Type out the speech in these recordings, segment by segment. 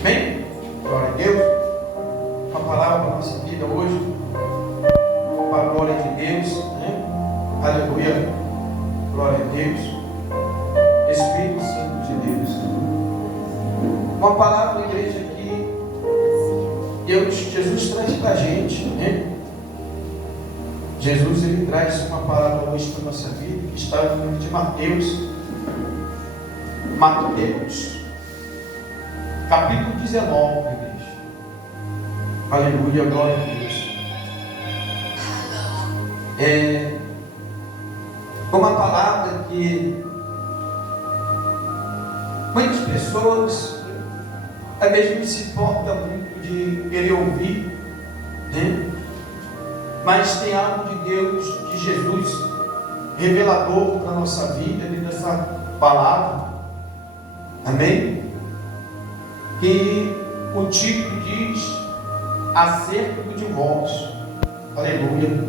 Amém? Glória a Deus. Uma palavra para a nossa vida hoje, para a glória de Deus, né? Aleluia. Glória a Deus. Espírito Santo de Deus. Uma palavra, igreja, que Jesus traz para a gente, né? Jesus, ele traz uma palavra hoje para a nossa vida, que está no livro de Mateus, capítulo 19, igreja. Aleluia, glória a Deus. É uma palavra que muitas pessoas às vezes não se importam muito de querer ouvir, né? Mas tem algo de Deus, de Jesus, revelador para a nossa vida, dentro dessa palavra. Amém? Que o título diz acerca do divórcio. Aleluia.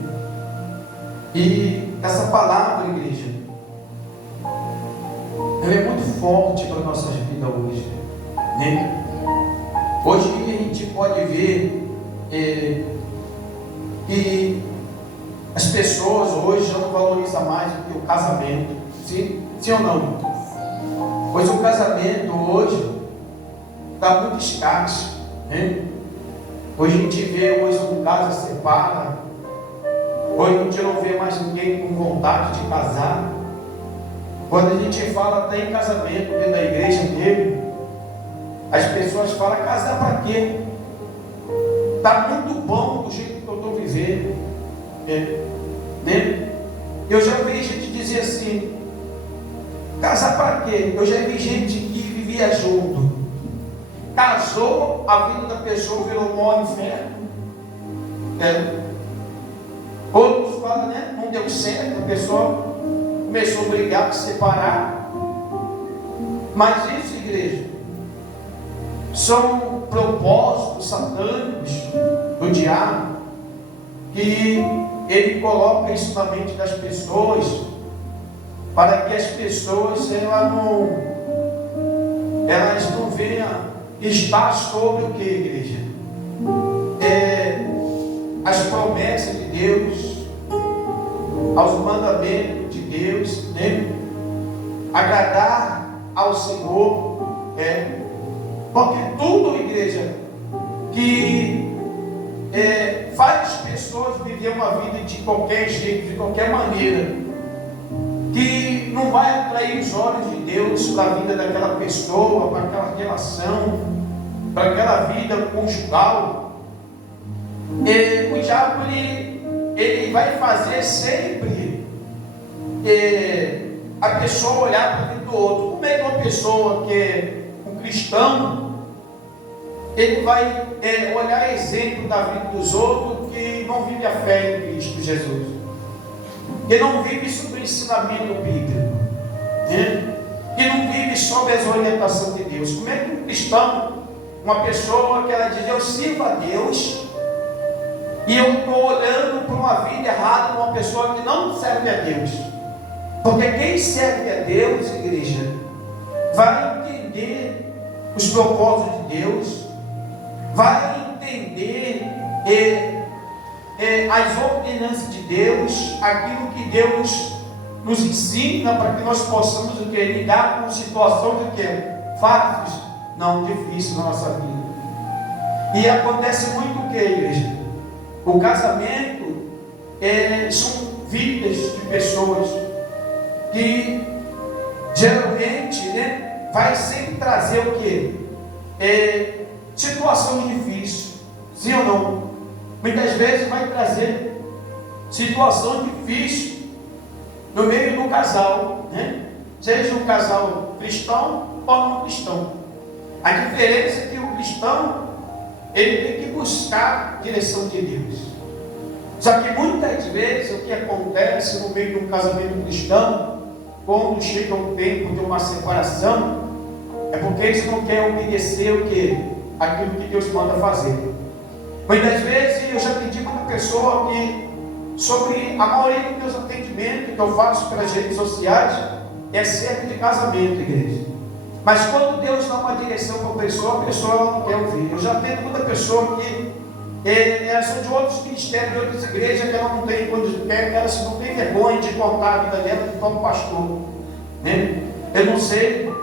E essa palavra, igreja, ela é muito forte para a nossa vida hoje, né? Hoje a gente pode ver que as pessoas hoje já não valorizam mais do que o casamento. Sim ou não? Pois o casamento hoje está muito escasso, né? Hoje a gente vê um caso separa. Hoje a gente não vê mais ninguém com vontade de casar. Quando a gente fala até em casamento dentro da igreja dele, as pessoas falam: casar para quê? Está muito bom do jeito que eu estou vivendo, né? Eu já vi gente dizer assim: casar para quê? Eu já vi gente que vivia junto, casou, a vida da pessoa virou mó inferno. Outros falam, né? Não deu certo, a pessoa começou a brigar para separar. Mas isso, igreja, são propósitos satânicos do diabo, que ele coloca isso na mente das pessoas, para que as pessoas elas não venham estar sobre o que, igreja? As promessas de Deus, aos mandamentos de Deus, né? Agradar ao Senhor, porque tudo, igreja, que faz as pessoas viver uma vida de qualquer jeito, de qualquer maneira, que não vai atrair os olhos de Deus para a vida daquela pessoa, para aquela relação, para aquela vida conjugal, o diabo ele vai fazer sempre a pessoa olhar para a vida do outro. Como é que uma pessoa que é um cristão, ele vai olhar exemplo da vida dos outros que não vive a fé em Cristo Jesus, que não vive sob o ensinamento bíblico, né? Que não vive sob as orientações de Deus? Como é que um cristão, uma pessoa que ela diz: eu sirvo a Deus, e eu estou olhando para uma vida errada, uma pessoa que não serve a Deus? Porque quem serve a Deus, igreja, vai entender os propósitos de Deus, vai entender as ordenanças de Deus, aquilo que Deus nos ensina para que nós possamos lidar com situações fáceis, não difíceis na nossa vida. E acontece muito o que, igreja? O casamento são vidas de pessoas que geralmente, né, vai sempre trazer o que? Situações difíceis, sim ou não? Muitas vezes vai trazer situações difíceis no meio do casal, né? Seja um casal cristão ou não cristão. A diferença é que o cristão, ele tem que buscar a direção de Deus. Só que muitas vezes o que acontece no meio de um casamento cristão, quando chega o tempo de uma separação, é porque eles não querem obedecer o que? Aquilo que Deus manda fazer. Muitas vezes eu já pedi para uma pessoa que, sobre a maioria dos meus atendimentos que eu faço pelas redes sociais, é acerca de casamento, igreja. Mas quando Deus dá uma direção para a pessoa ela não quer ouvir. Eu já tenho muita pessoa que são de outros ministérios, de outras igrejas, que ela não tem, ela não tem vergonha de contar a vida dela como pastor. Né? Eu não sei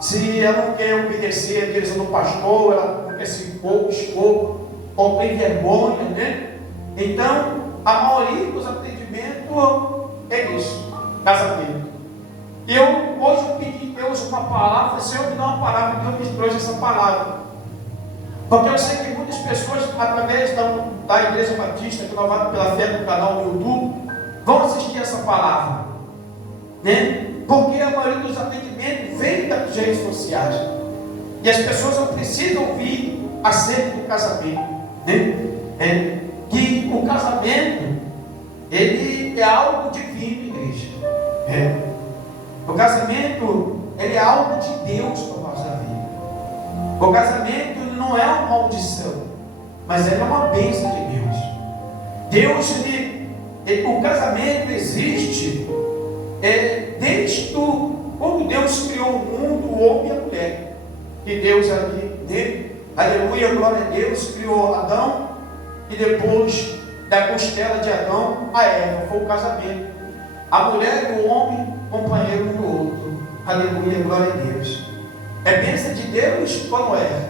se ela não quer obedecer a direção do pastor, ela não quer se expor, ou tem vergonha, né? Então, a maioria dos atendimentos é isso, casamento. E hoje eu pedi a Deus uma palavra, Senhor, me dá uma palavra, Deus me trouxe essa palavra. Porque eu sei que muitas pessoas, através da Igreja Batista, que Renovada pela Fé no canal no YouTube, vão assistir essa palavra. Né? Porque a maioria dos atendimentos vem das redes sociais. E as pessoas não precisam ouvir acerca do casamento. Né? Que o casamento, ele é algo divino, igreja. O casamento, ele é algo de Deus para a nossa vida. O casamento não é uma maldição, mas ele é uma bênção de Deus. O casamento existe desde quando Deus criou o mundo, o homem e a mulher. E Deus ali, aleluia, glória a Deus, criou Adão, e depois da costela de Adão, a Eva, foi o casamento. A mulher e o homem, companheiro um do outro. Aleluia, glória a Deus. É bênção de Deus ou não é?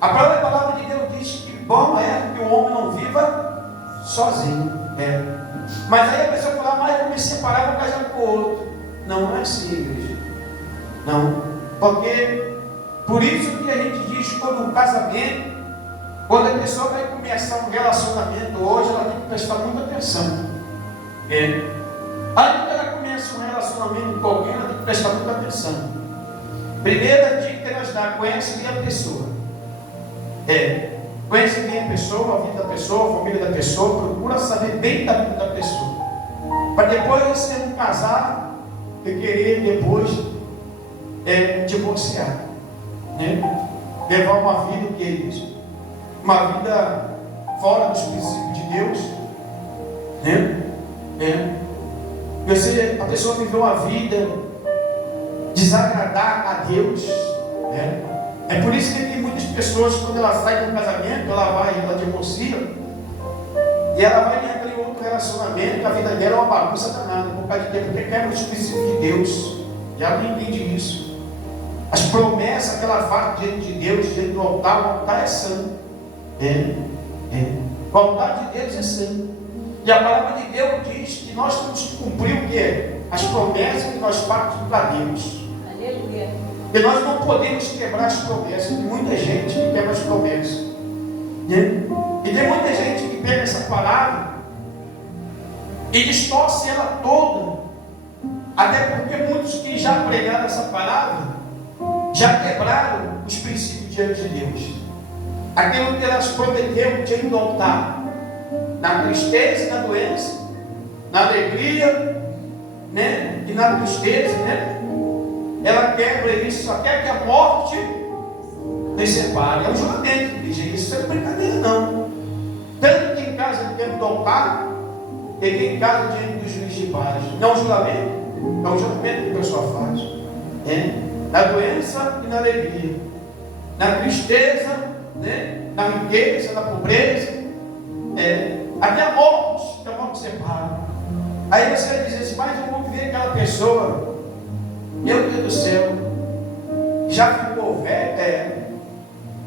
A palavra de Deus diz que bom é que o homem não viva sozinho. Mas aí a pessoa fala, mas eu vou me separar, vou casar com o outro. Não é assim, igreja. Não. Porque, por isso que a gente diz quando um casamento, quando a pessoa vai começar um relacionamento hoje, ela tem que prestar muita atenção. Antes que ela comece um relacionamento com alguém, ela tem que prestar muita atenção. Primeira dica que nós damos, conhece bem a pessoa. Conhece bem a pessoa, a vida da pessoa, a família da pessoa, procura saber bem da vida da pessoa. Para depois você não casar e querer depois divorciar. Né? Levar uma vida, o que é isso? Uma vida fora dos princípios de Deus. Né? A pessoa viveu uma vida desagradar a Deus. É por isso que tem muitas pessoas, quando ela sai de um casamento, ela divorcia, e ela vai entrar em outro relacionamento, a vida dela é uma bagunça danada, por causa de Deus, porque quebra os princípios de Deus. E ela não entende isso. As promessas que ela faz diante de Deus, diante do altar, o altar é santo. O altar de Deus é santo. E a palavra de Deus diz que nós temos que cumprir o que? As promessas que nós fazemos para Deus. Aleluia. E nós não podemos quebrar as promessas. Tem muita gente que quebra as promessas. E tem muita gente que pega essa palavra e distorce ela toda. Até porque muitos que já pregaram essa palavra já quebraram os princípios diante de Deus. Aquilo que elas prometeram diante do altar, na tristeza e na doença, na alegria, né? E na tristeza, né? Ela quebra isso, só quer que a morte nos separe. É um juramento, igreja. Isso não é brincadeira, não. Tanto que em casa diante do altar, e que em casa diante do juiz de paz. Não é um juramento? É um juramento que a pessoa faz. Na doença e na alegria. Na tristeza, né? Na riqueza, na pobreza. Até a morte separa. Aí você vai dizer assim, mas eu vou ver aquela pessoa. Meu Deus do céu, já ficou velho?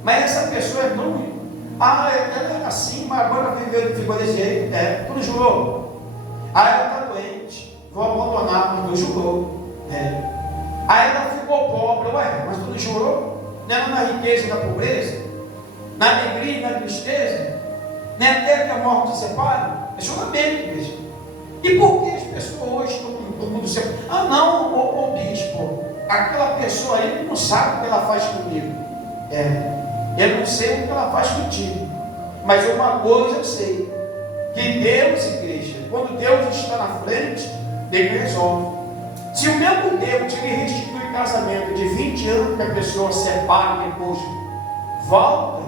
Mas essa pessoa é tão. Ela era assim, mas agora ficou desse jeito. Tu não jurou? Ela está doente, vou abandonar, mas tu jurou. Aí ela ficou pobre, mas tu não jurou? Não é na riqueza e na pobreza? Na alegria e na tristeza? Não é até que a morte se separe? É juramento, igreja. E por que as pessoas hoje estão no mundo sempre? Não, ô bispo, aquela pessoa aí não sabe o que ela faz comigo. Eu não sei o que ela faz contigo. Mas uma coisa eu sei, que Deus, igreja, quando Deus está na frente, Ele resolve. Se o mesmo Deus te restitui casamento de 20 anos que a pessoa separa e depois volta,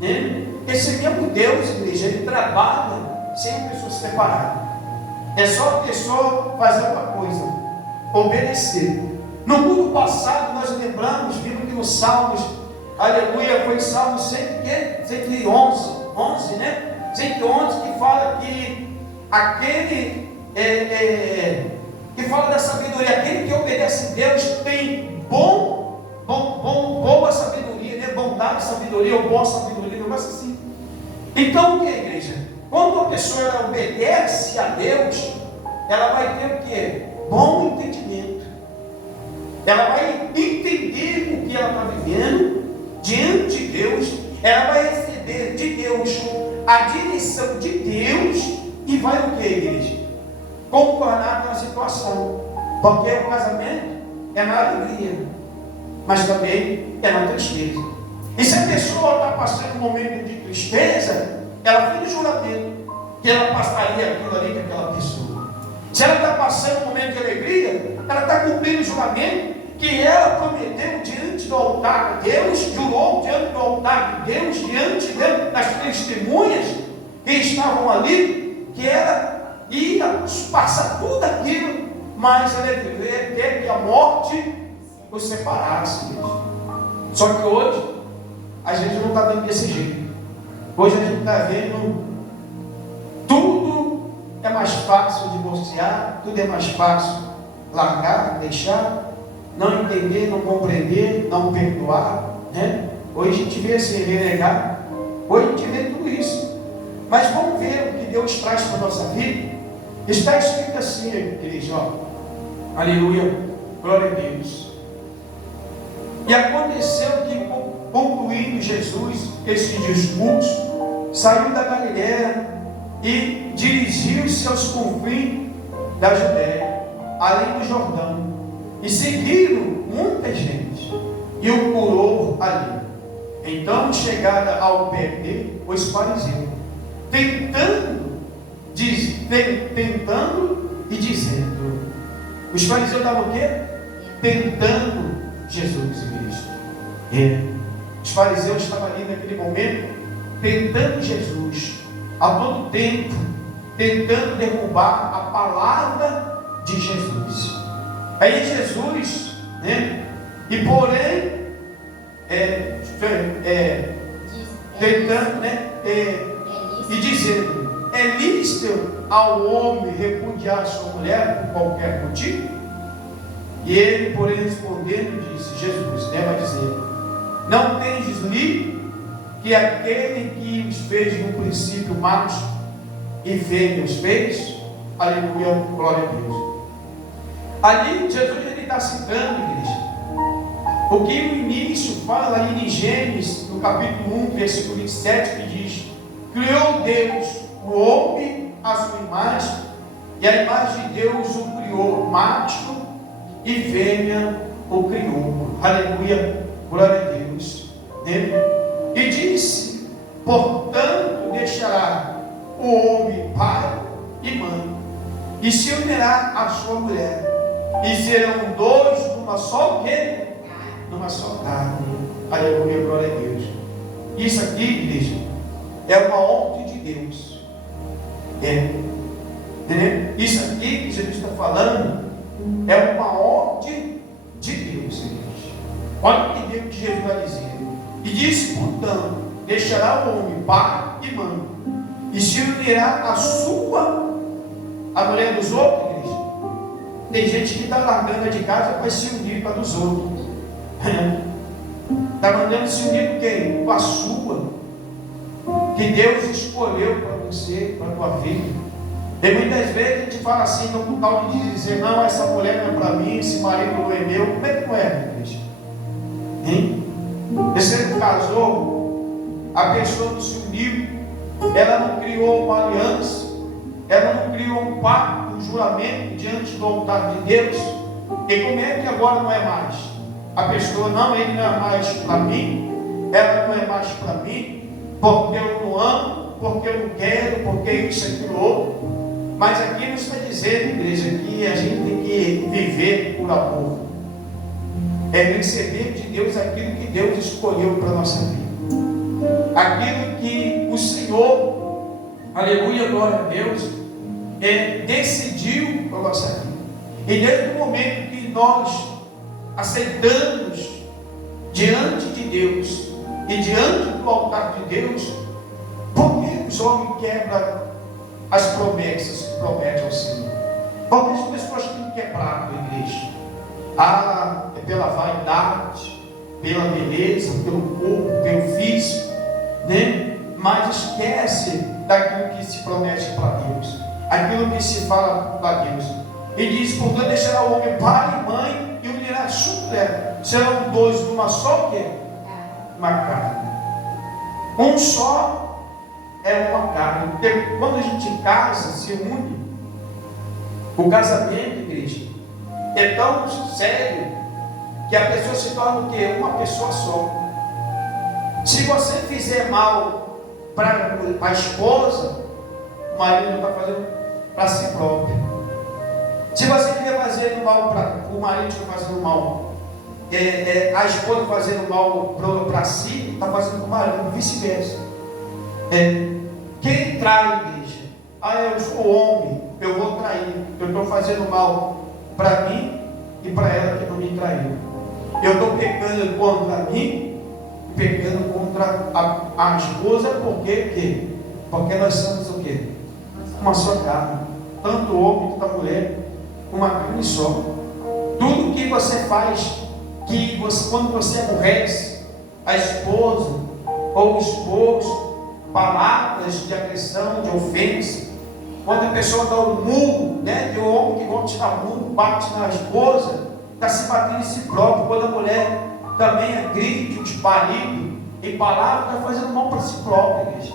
né? Esse mesmo Deus, igreja, Ele trabalha sem a pessoa se separar. É só a pessoa fazer uma coisa, obedecer. No culto passado nós lembramos, vimos que nos Salmos, aleluia, foi Salmo 111, né? 111 que fala que aquele que fala da sabedoria, aquele que obedece a Deus tem boa sabedoria, né? Bondade, sabedoria, ou boa sabedoria, um negócio assim. Então o que é, igreja? Quando a pessoa ela obedece a Deus, ela vai ter o que? Bom entendimento. Ela vai entender o que ela está vivendo diante de Deus. Ela vai receber de Deus a direção de Deus e vai o que, igreja? Concordar com a situação. Porque o casamento é na alegria, mas também é na tristeza. E se a pessoa está passando um momento de tristeza, ela fez o juramento que ela passaria aquilo ali com aquela pessoa. Se ela está passando um momento de alegria, ela está cumprindo o juramento que ela prometeu diante do altar de Deus, jurou diante do altar de Deus, diante das testemunhas que estavam ali, que ela ia passar tudo aquilo, mas ela ia viver até que a morte os separasse. Só que hoje, a gente não está vendo desse jeito. Hoje a gente está vendo tudo é mais fácil divorciar, tudo é mais fácil largar, deixar, não entender, não compreender, não perdoar, né? Hoje a gente vê assim, renegar, hoje a gente vê tudo isso. Mas vamos ver o que Deus traz para a nossa vida. Está escrito assim, igreja, ó. Aleluia, glória a Deus. E aconteceu que, concluindo Jesus esse discurso, saiu da Galiléia e dirigiu-se aos confins da Judéia, além do Jordão, e seguiram muita gente, e o curou ali. Então, chegada ao pé dele, os fariseus, tentando e dizendo, os fariseus estavam o quê? Tentando Jesus, igreja. Os fariseus estavam ali naquele momento, tentando Jesus, a todo tempo, tentando derrubar a palavra de Jesus. Aí Jesus, né? E porém, tentando, né? E dizendo, é lícito ao homem repudiar sua mulher por qualquer motivo? E ele, porém, respondendo, disse, Jesus, deve dizer, não tendes lido que aquele que os fez no princípio machos e fêmeas fez? Aleluia, glória a Deus. Ali Jesus está citando, igreja, o que o início fala ali em Gênesis, no capítulo 1, versículo 27, que diz, criou Deus o homem à sua imagem, e a imagem de Deus o criou, macho e fêmea o criou. Aleluia, glória a Deus. E disse, portanto deixará o homem pai e mãe, e se unirá à sua mulher, e serão dois numa só o quê? Numa só carne. Aleluia, glória a Deus. Isso aqui, igreja, é uma ordem de Deus. Isso aqui que Jesus está falando é uma ordem de Deus, igreja. Olha o que Deus, Jesus vai dizer. E disse, portanto, deixará o homem pai e mãe, e se unirá a mulher dos outros, igreja. Tem gente que está largando de casa para se unir com a dos outros. Está mandando se unir com quem? Com a sua, que Deus escolheu para você, para a tua vida. E muitas vezes a gente fala assim, no total de dizer, não, essa mulher não é para mim, esse marido não é meu. Como é que não é, igreja? Você casou, a pessoa não se uniu, ela não criou uma aliança, ela não criou um pacto, um juramento diante do altar de Deus. E como é que agora não é mais? A pessoa, não, ele não é mais para mim, ela não é mais para mim, porque eu não amo, porque eu não quero, porque isso, aquilo, outro. Mas aqui não está dizendo, igreja, que a gente tem que viver por amor. É receber de Deus aquilo que Deus escolheu para a nossa vida. Aquilo que o Senhor, aleluia, glória a Deus, decidiu para a nossa vida. E desde o momento que nós aceitamos diante de Deus e diante do altar de Deus, por que os homens quebram as promessas que prometem ao Senhor? Porque as pessoas têm quebrado a igreja. É pela vaidade, pela beleza, pelo corpo, pelo físico, né? Mas esquece daquilo que se promete para Deus, aquilo que se fala para Deus. E diz: portanto, deixará o homem pai e mãe e unirá junto dela. Serão dois numa só, o quê? Uma carne. Um só é uma carne. Porque quando a gente casa, se une, o casamento, igreja, é tão sério que a pessoa se torna o quê? Uma pessoa só. Se você fizer mal para a esposa, o marido está fazendo para si próprio. Se você estiver fazendo mal para o marido, está fazendo mal, a esposa fazendo mal para si, está fazendo para o marido, vice-versa. Quem trai, igreja? Eu sou homem, eu vou trair, eu estou fazendo mal para mim e para ela que não me traiu. Eu estou pecando contra mim e pecando contra a esposa, porque nós somos o quê? Uma só carne. Tanto o homem quanto a mulher, uma carne só. Tudo que você faz, quando você aborrece a esposa ou o esposo, palavras de agressão, de ofensa, quando a pessoa dá um murro, né? Tem um homem que gosta de dar murro, bate na esposa, está se batendo em si próprio. Quando a mulher também agride o marido em palavras, está fazendo mal para si própria, igreja.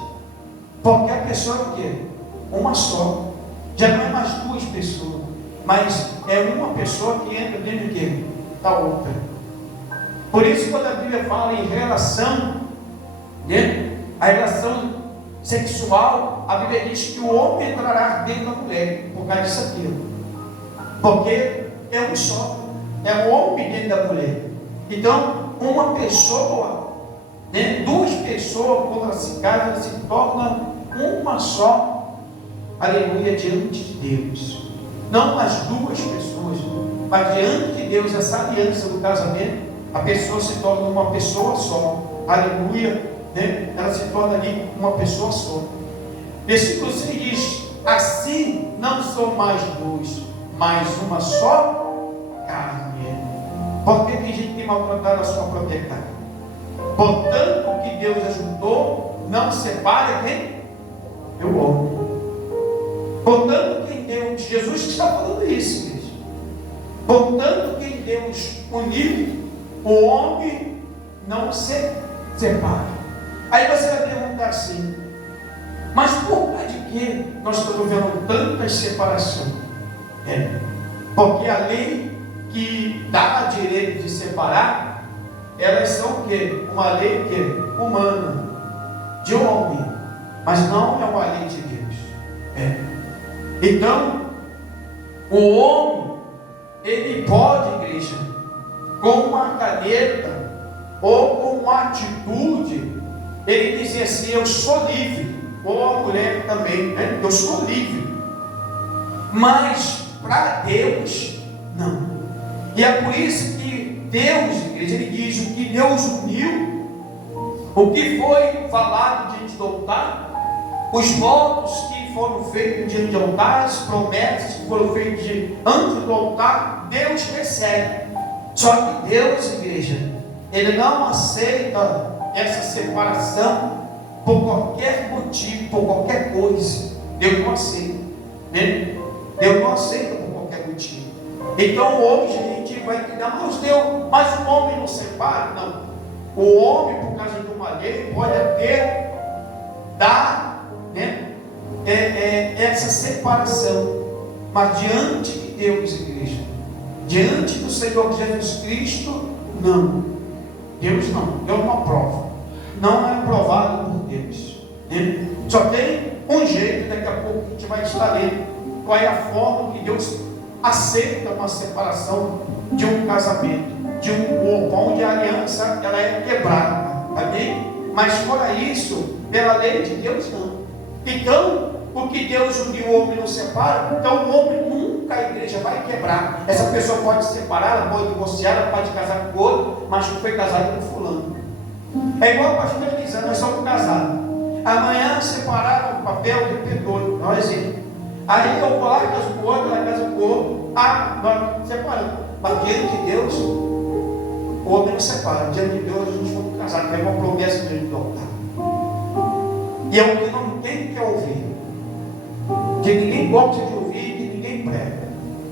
Porque a pessoa é o quê? Uma só. Já não é mais duas pessoas, mas é uma pessoa que entra dentro de quê? Da outra. Por isso, quando a Bíblia fala em relação, né? A relação sexual, a Bíblia diz que o homem entrará dentro da mulher, por causa disso aqui. Porque é um só, é um homem dentro da mulher. Então, uma pessoa, né? Duas pessoas, quando elas se casam, elas se tornam uma só, aleluia, diante de Deus. Não as duas pessoas, mas diante de Deus, essa aliança do casamento, a pessoa se torna uma pessoa só, aleluia. Ela se torna ali uma pessoa só. Versículo 6 diz: assim não são mais dois, mas uma só carne. Porque tem gente que maltratar a sua própria carne. Portanto, o que Deus ajuntou, não separa quem? O homem. Portanto, quem Deus, Jesus que está falando isso, igreja. Portanto, quem Deus uniu, o homem não se separa. Aí você vai perguntar assim: mas por causa de que nós estamos vendo tantas separações? Porque a lei que dá direito de separar, elas são o quê? Uma lei que humana, de homem, mas não é uma lei de Deus. Então, o homem, ele pode, igreja, com uma caneta ou com uma atitude, ele dizia assim: eu sou livre. Ou a mulher também, né? Eu sou livre. Mas para Deus, não. E é por isso que Deus, igreja, ele diz: o que Deus uniu, o que foi falado diante do altar, os votos que foram feitos diante do altar, as promessas que foram feitas antes do altar, Deus recebe. Só que Deus, igreja, ele não aceita essa separação por qualquer motivo, por qualquer coisa. Deus não aceita, né? Deus não aceita por qualquer motivo. Então hoje a gente vai entender: mas o homem não separa? Não. O homem, por causa de uma lei, pode até dar, né, essa separação, mas diante de Deus, igreja, diante do Senhor Jesus Cristo, não. Deus não. Deus não aprova. Não é aprovado por Deus, né? Só tem um jeito. Daqui a pouco a gente vai estar lendo qual é a forma que Deus aceita uma separação de um casamento, de um corpo, onde a aliança ela é quebrada, amém? Mas fora isso, pela lei de Deus, não. Então, o que Deus uniu, o homem não separa. Então o homem nunca nunca a igreja vai quebrar. Essa pessoa pode se separar, ela pode divorciar, ela pode casar com outro, mas não foi casado com fulano. É igual a pastora Elisa, nós somos casados. Amanhã separaram o papel de perdoe, não é exemplo. Aí eu vou lá e caso com o outro, ela casa com o outro. Nós separamos. Mas diante de Deus, o homem não separa. Diante de Deus, a gente foi casado. É uma promessa de Deus do altar. E é o que ninguém quer ouvir. Que ninguém gosta de ouvir, que ninguém prega.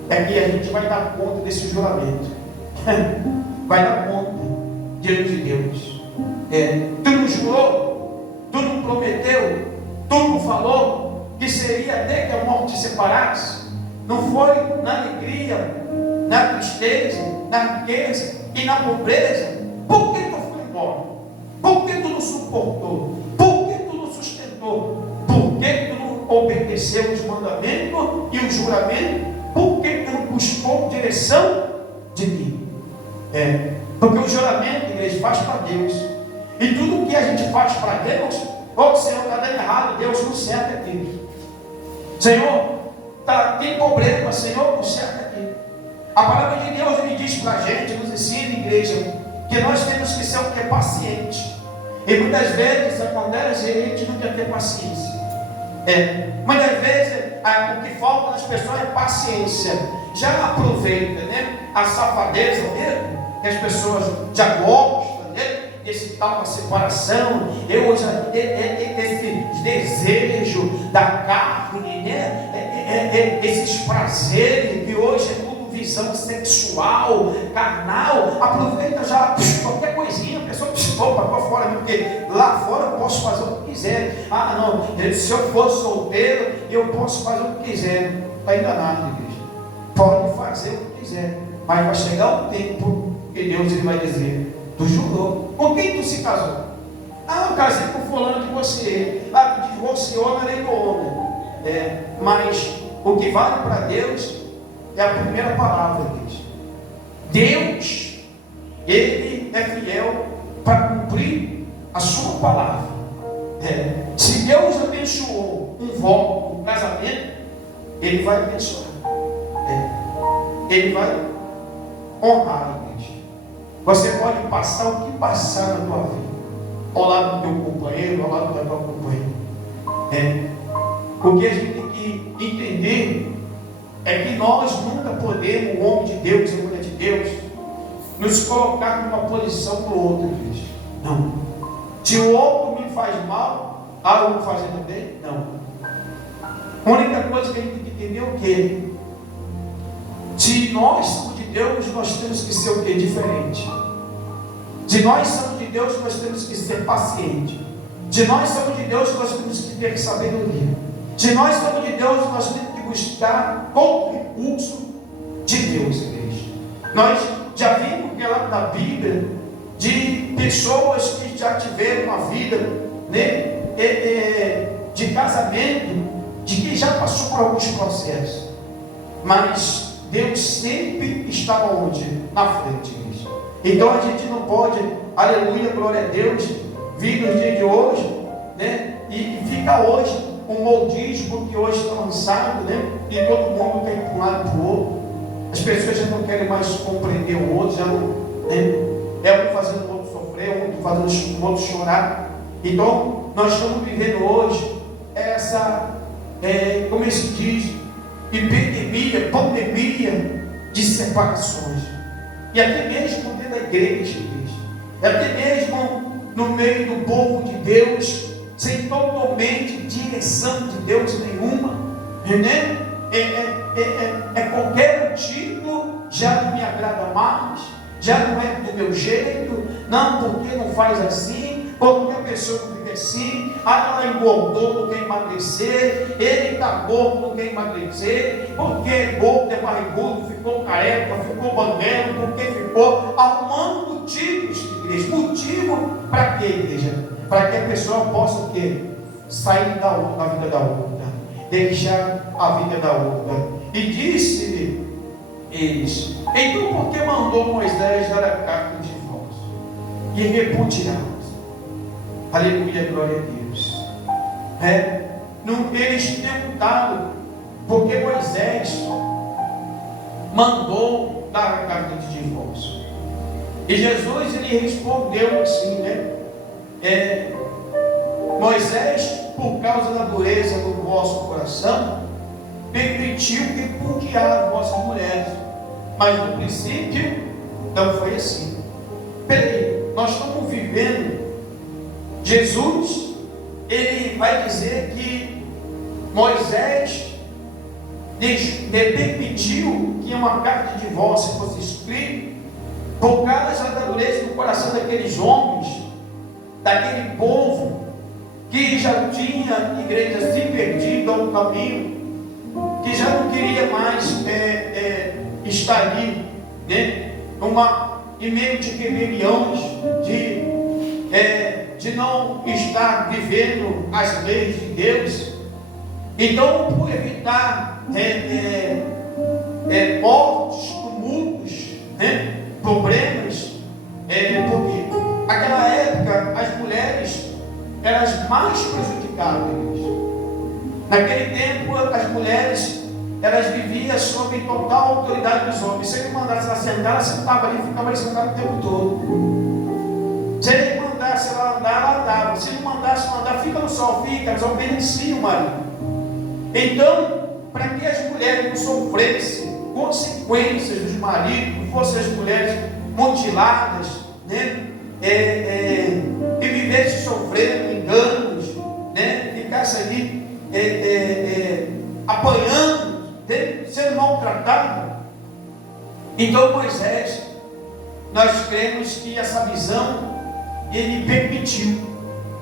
É que a gente vai dar conta desse juramento. Vai dar conta diante de Deus. Tu não jurou, tu não prometeu, tu não falou que seria até que a morte te separasse. Não foi na alegria, na tristeza, na riqueza e na pobreza. Por que tu foi embora? Por que tu não suportou? Por que tu não sustentou? Por que tu não obedeceu os mandamentos e o juramento? Por que tu não buscou direção de mim? Porque o juramento, igreja, faz para Deus. E tudo que a gente faz para Deus, o Senhor está dando errado, Deus conserta aqui. Senhor, tem problema, Senhor, conserta aqui. A palavra de Deus me diz para a gente, nos ensina, igreja, que nós temos que ser o que? Paciente. E muitas vezes acontece a gente não quer ter paciência. Muitas vezes o que falta nas pessoas é paciência. Já aproveita, a safadeza mesmo, que as pessoas já gostam, esse tal da separação, esse desejo da carne, esses prazeres que hoje é tudo visão sexual, carnal. Aproveita já qualquer coisinha, a pessoa opa, para fora, porque lá fora eu posso fazer o que quiser. Não, se eu for solteiro, eu posso fazer o que quiser. Está enganado, igreja. Pode fazer o que quiser, mas vai chegar o tempo que Deus ele vai dizer: tu jurou. Com quem tu se casou? Eu casei com fulano de você. Tu divorciou na lei do homem. Mas o que vale para Deus é a primeira palavra, igreja. Deus, Ele é fiel para cumprir a sua palavra. Se Deus abençoou um voto, um casamento, Ele vai abençoar. Ele vai honrar, igreja. Você pode passar o que passar na tua vida, ao lado do teu companheiro, ao lado da tua companheira. O que a gente tem que entender é que nós nunca podemos, o homem de Deus, a mulher de Deus, nos colocar numa posição do outro, igreja. Não. Se o outro me faz mal, eu vou fazer também? Não. A única coisa que a gente tem que entender é o quê? Se nós somos de Deus, nós temos que ser o quê? Diferente. Se nós somos de Deus, nós temos que ser pacientes. Se nós somos de Deus, nós temos que ter sabedoria. Se nós somos de Deus, nós temos que buscar todo o recurso de Deus, igreja. Nós já vimos relato da Bíblia de pessoas que já tiveram uma vida, de casamento, de que já passou por alguns processos, mas Deus sempre estava onde? Na frente, igreja. Então a gente não pode, aleluia, glória a Deus, vir no dia de hoje, e fica hoje um modismo que hoje está lançado, e todo mundo tem para um lado e para o outro. As pessoas já não querem mais compreender o outro, já não, um fazendo o outro sofrer, um fazendo o outro chorar. Então nós estamos vivendo hoje essa, como se diz, epidemia, pandemia de separações. E até mesmo dentro da igreja, até mesmo no meio do povo de Deus, sem totalmente direção de Deus nenhuma, qualquer tipo, já não me agrada mais, já não é do meu jeito, não, porque não faz assim, porque a pessoa não fica assim, ela engordou, não quer emagrecer, ele está gordo, não quer emagrecer, porque é gordo, é barrigudo, ficou careca, ficou banguelo, porque ficou arrumando motivos, igreja. Motivo para quê, igreja? Para que a pessoa possa o quê? Sair da vida da outra, deixar a vida da outra. E disse eles: então por que mandou Moisés dar a carta de divórcio e repudiá-los? Aleluia, glória a Deus. Eles perguntaram, porque Moisés mandou dar a carta de divórcio. E Jesus, ele respondeu assim, Moisés, por causa da dureza do vosso coração, permitiu que repudiaram vossas mulheres, mas no princípio não foi assim. Peraí, nós estamos vivendo, Jesus, ele vai dizer que Moisés permitiu que uma carta de divórcio fosse escrita por causa da dureza do coração daqueles homens, daquele povo que já tinha igreja se perdido ao caminho, que já não queria mais estar ali, em meio de rebeliões, de não estar vivendo as leis de Deus. Então, por evitar mortes, tumultos, problemas, porque naquela época as mulheres eram as mais prejudicadas. Naquele tempo as mulheres elas viviam sob total autoridade dos homens. Se ele mandasse ela sentar, ela sentava ali e ficava ali sentada o tempo todo. Se ele mandasse ela andar, ela andava. Se ele mandasse ela andar, fica no sol, fica, elas obedeciam o marido. Então, para que as mulheres não sofressem consequências dos maridos, não fossem as mulheres mutiladas, e vivessem sofrendo enganos, ficassem ali apanhando, sendo maltratado. Então Moisés, nós cremos que essa visão ele permitiu,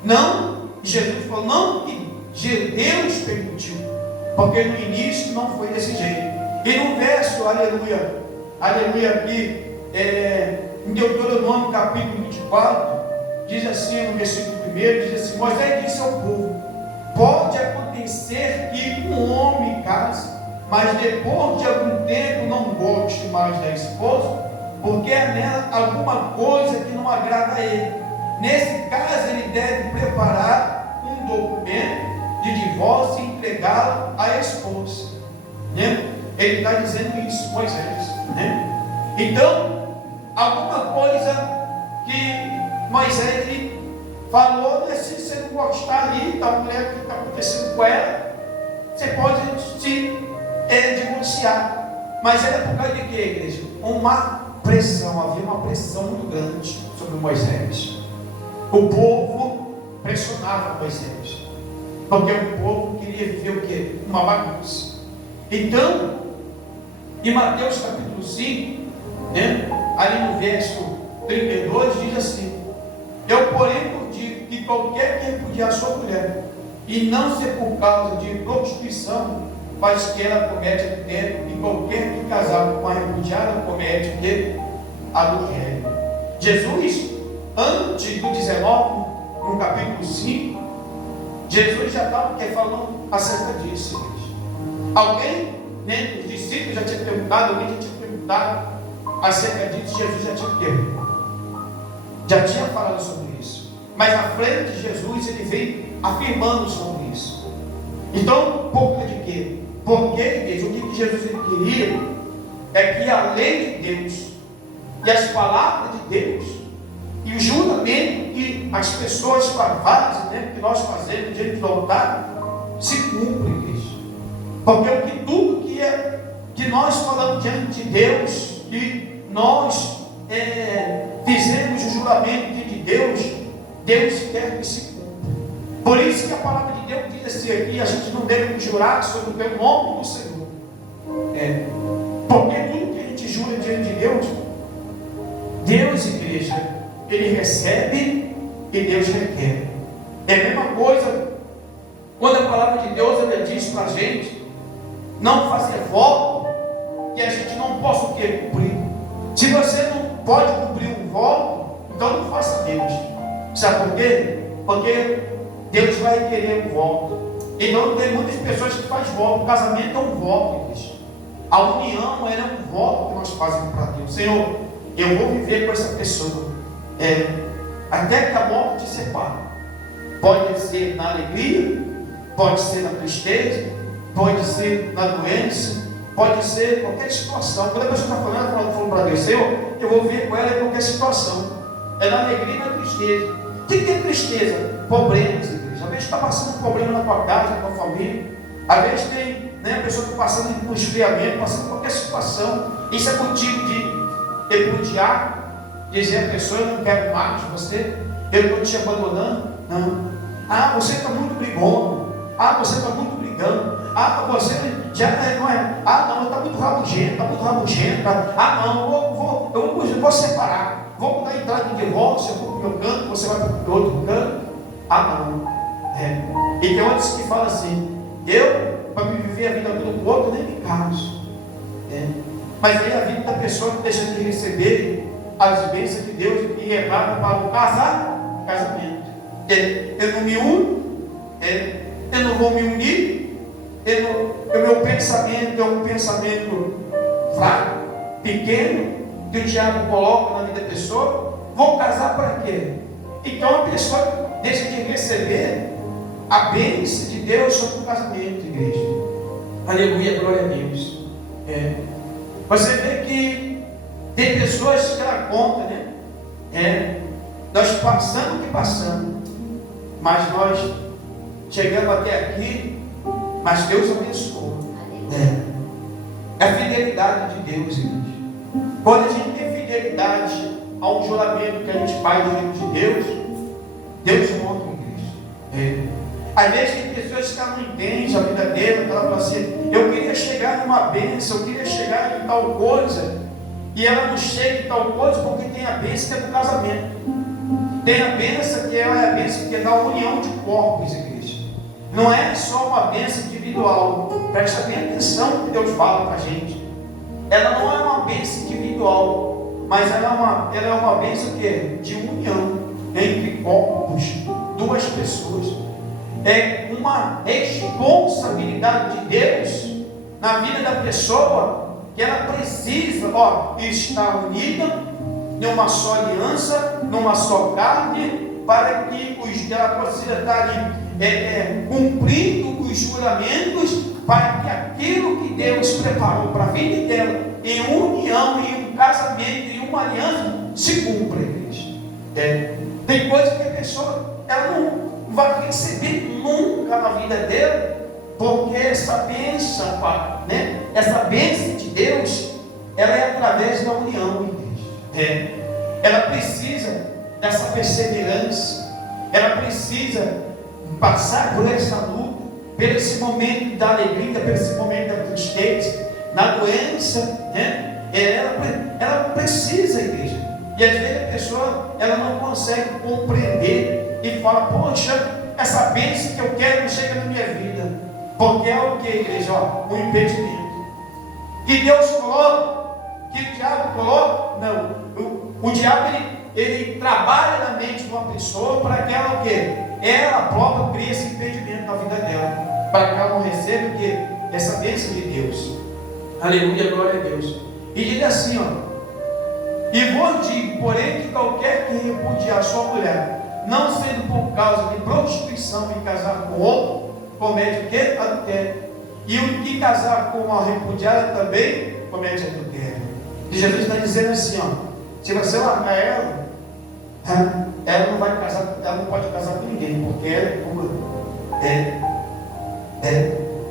não, Jesus falou, não que Deus permitiu, porque no início não foi desse jeito. E no verso, aleluia, aqui, em Deuteronômio capítulo 24, diz assim, no versículo 1, diz assim: Moisés disse ao povo: pode acontecer que um homem case, mas depois de algum tempo não goste mais da esposa, porque há nela alguma coisa que não agrada a ele. Nesse caso, ele deve preparar um documento de divórcio e entregá-lo à esposa. Ele está dizendo isso, Moisés. Então, alguma coisa que Moisés ele falou, se você não gostar ali da mulher que está acontecendo com ela, você pode se divorciar. Mas era por causa de quê, igreja? Uma pressão, havia uma pressão muito grande sobre Moisés. O povo pressionava Moisés, porque o povo queria viver o quê? Uma bagunça. Então, em Mateus capítulo 5, ali no verso 32, diz assim: eu, porém, vos digo que qualquer que repudiar sua mulher, e não ser por causa de prostituição, faz que ela comete adultério, e qualquer que casar com a repudiada comete adultério. Jesus, antes do 19, no capítulo 5, Jesus já estava falando acerca disso. Alguém, os discípulos já tinham perguntado, alguém já tinha perguntado acerca disso, Jesus já tinha perguntado, já tinha falado sobre isso. Mas na frente de Jesus, ele veio afirmando sobre isso. Então, por causa de quê? Porque, igreja, o que Jesus ele queria é que a lei de Deus e as palavras de Deus e o juramento que as pessoas fazem, que nós fazemos diante do altar, se cumpre, igreja. Porque tudo que nós falamos diante de Deus, que nós fizemos o juramento diante de Deus, Deus quer que se cumpra. Por isso que a palavra de Deus diz assim aqui: a gente não deve jurar sobre o teu nome do Senhor. Porque tudo que a gente jura diante de Deus, igreja, Ele recebe e Deus requer. É a mesma coisa quando a palavra de Deus ela diz para a gente não fazer voto que a gente não possa o quê? Cumprir. Se você não pode cumprir um voto, então não faça Deus. Sabe por quê? Porque Deus vai querer um voto. Então tem muitas pessoas que fazem voto. O casamento é um voto, igreja. A união é um voto que nós fazemos para Deus. Senhor, eu vou viver com essa pessoa até que a morte te separe. Pode ser na alegria, pode ser na tristeza, pode ser na doença, pode ser qualquer situação. Quando a pessoa está falando para Deus, Senhor, eu vou ver com ela em qualquer situação. É na alegria e na tristeza. O que é tristeza? Problemas, igreja. Às vezes está passando um problema na tua casa, na tua família. Às vezes tem, né, a pessoa está passando por um esfriamento, passando por qualquer situação. Isso é motivo de repudiar, dizer a pessoa: eu não quero mais você, eu estou te abandonando. Não. Ah, você está muito brigando. Ah, você está muito brigando. Ah, você já não é. Ah, não, está muito rabugento, está muito rabugento. Ah, não, eu vou separar. Vou dar entrada em divórcio, eu vou para o meu canto, você vai para o outro canto. Ah, não. E tem outros que falam assim: eu, para me viver a vida do outro, nem me caso. Mas aí a vida da pessoa que deixa de receber as bênçãos de Deus e levava para o casamento. Eu não me uno, eu não vou me unir, o meu pensamento é um pensamento fraco, pequeno, que o diabo coloca na vida da pessoa. Vou casar para quê? Então a pessoa deixa de receber a bênção de Deus sobre o casamento, igreja. Aleluia, glória a Deus. Você vê que tem pessoas que ela conta, né? Nós passamos o que passamos, mas nós chegamos até aqui, mas Deus abençoou. É a fidelidade de Deus, igreja. Quando a gente tem fidelidade a um juramento que a gente faz diante de Deus, Deus honra, igreja. Às vezes tem pessoas que não entendem a vida dela, que ela fala assim: eu queria chegar numa bênção, eu queria chegar em tal coisa, e ela não chega em tal coisa porque tem a bênção que é do casamento. Tem a bênção que ela é a bênção que é da união de corpos, igreja. Não é só uma bênção individual. Presta bem atenção no que Deus fala para a gente. Ela não é uma bênção individual, mas ela é uma bênção que é de união entre corpos, duas pessoas. É uma responsabilidade de Deus na vida da pessoa, que ela precisa estar unida numa só aliança, numa só carne, para que ela possa estar ali cumprindo os juramentos, para que aquilo que Deus preparou para a vida dela, em união, em um casamento, em uma aliança, se cumpra, igreja. Tem coisa que a pessoa ela não vai receber nunca na vida dela, porque essa bênção, né? Essa bênção de Deus, ela é através da união, igreja. Ela precisa dessa perseverança, ela precisa passar por essa luta, por esse momento da alegria, por esse momento da tristeza, na doença, né? Ela precisa, igreja. E às vezes a pessoa ela não consegue compreender e fala: poxa, essa bênção que eu quero não chega na minha vida, porque é o que, igreja? Um impedimento que Deus coloca, que o diabo coloca. Não, o diabo ele trabalha na mente de uma pessoa para que ela o quê? Ela própria cria esse impedimento na vida dela, para que ela não receba o quê? Essa bênção de Deus. Aleluia, glória a Deus. E diz assim, e vos digo, porém, que qualquer que repudiar sua mulher, não sendo por causa de prostituição e casar com outro, comete o quê? Adultério. E o que casar com uma repudiada também comete adultério. E Jesus está dizendo assim, se você largar ela, ela não vai casar, ela não pode casar com ninguém, porque ela é pura.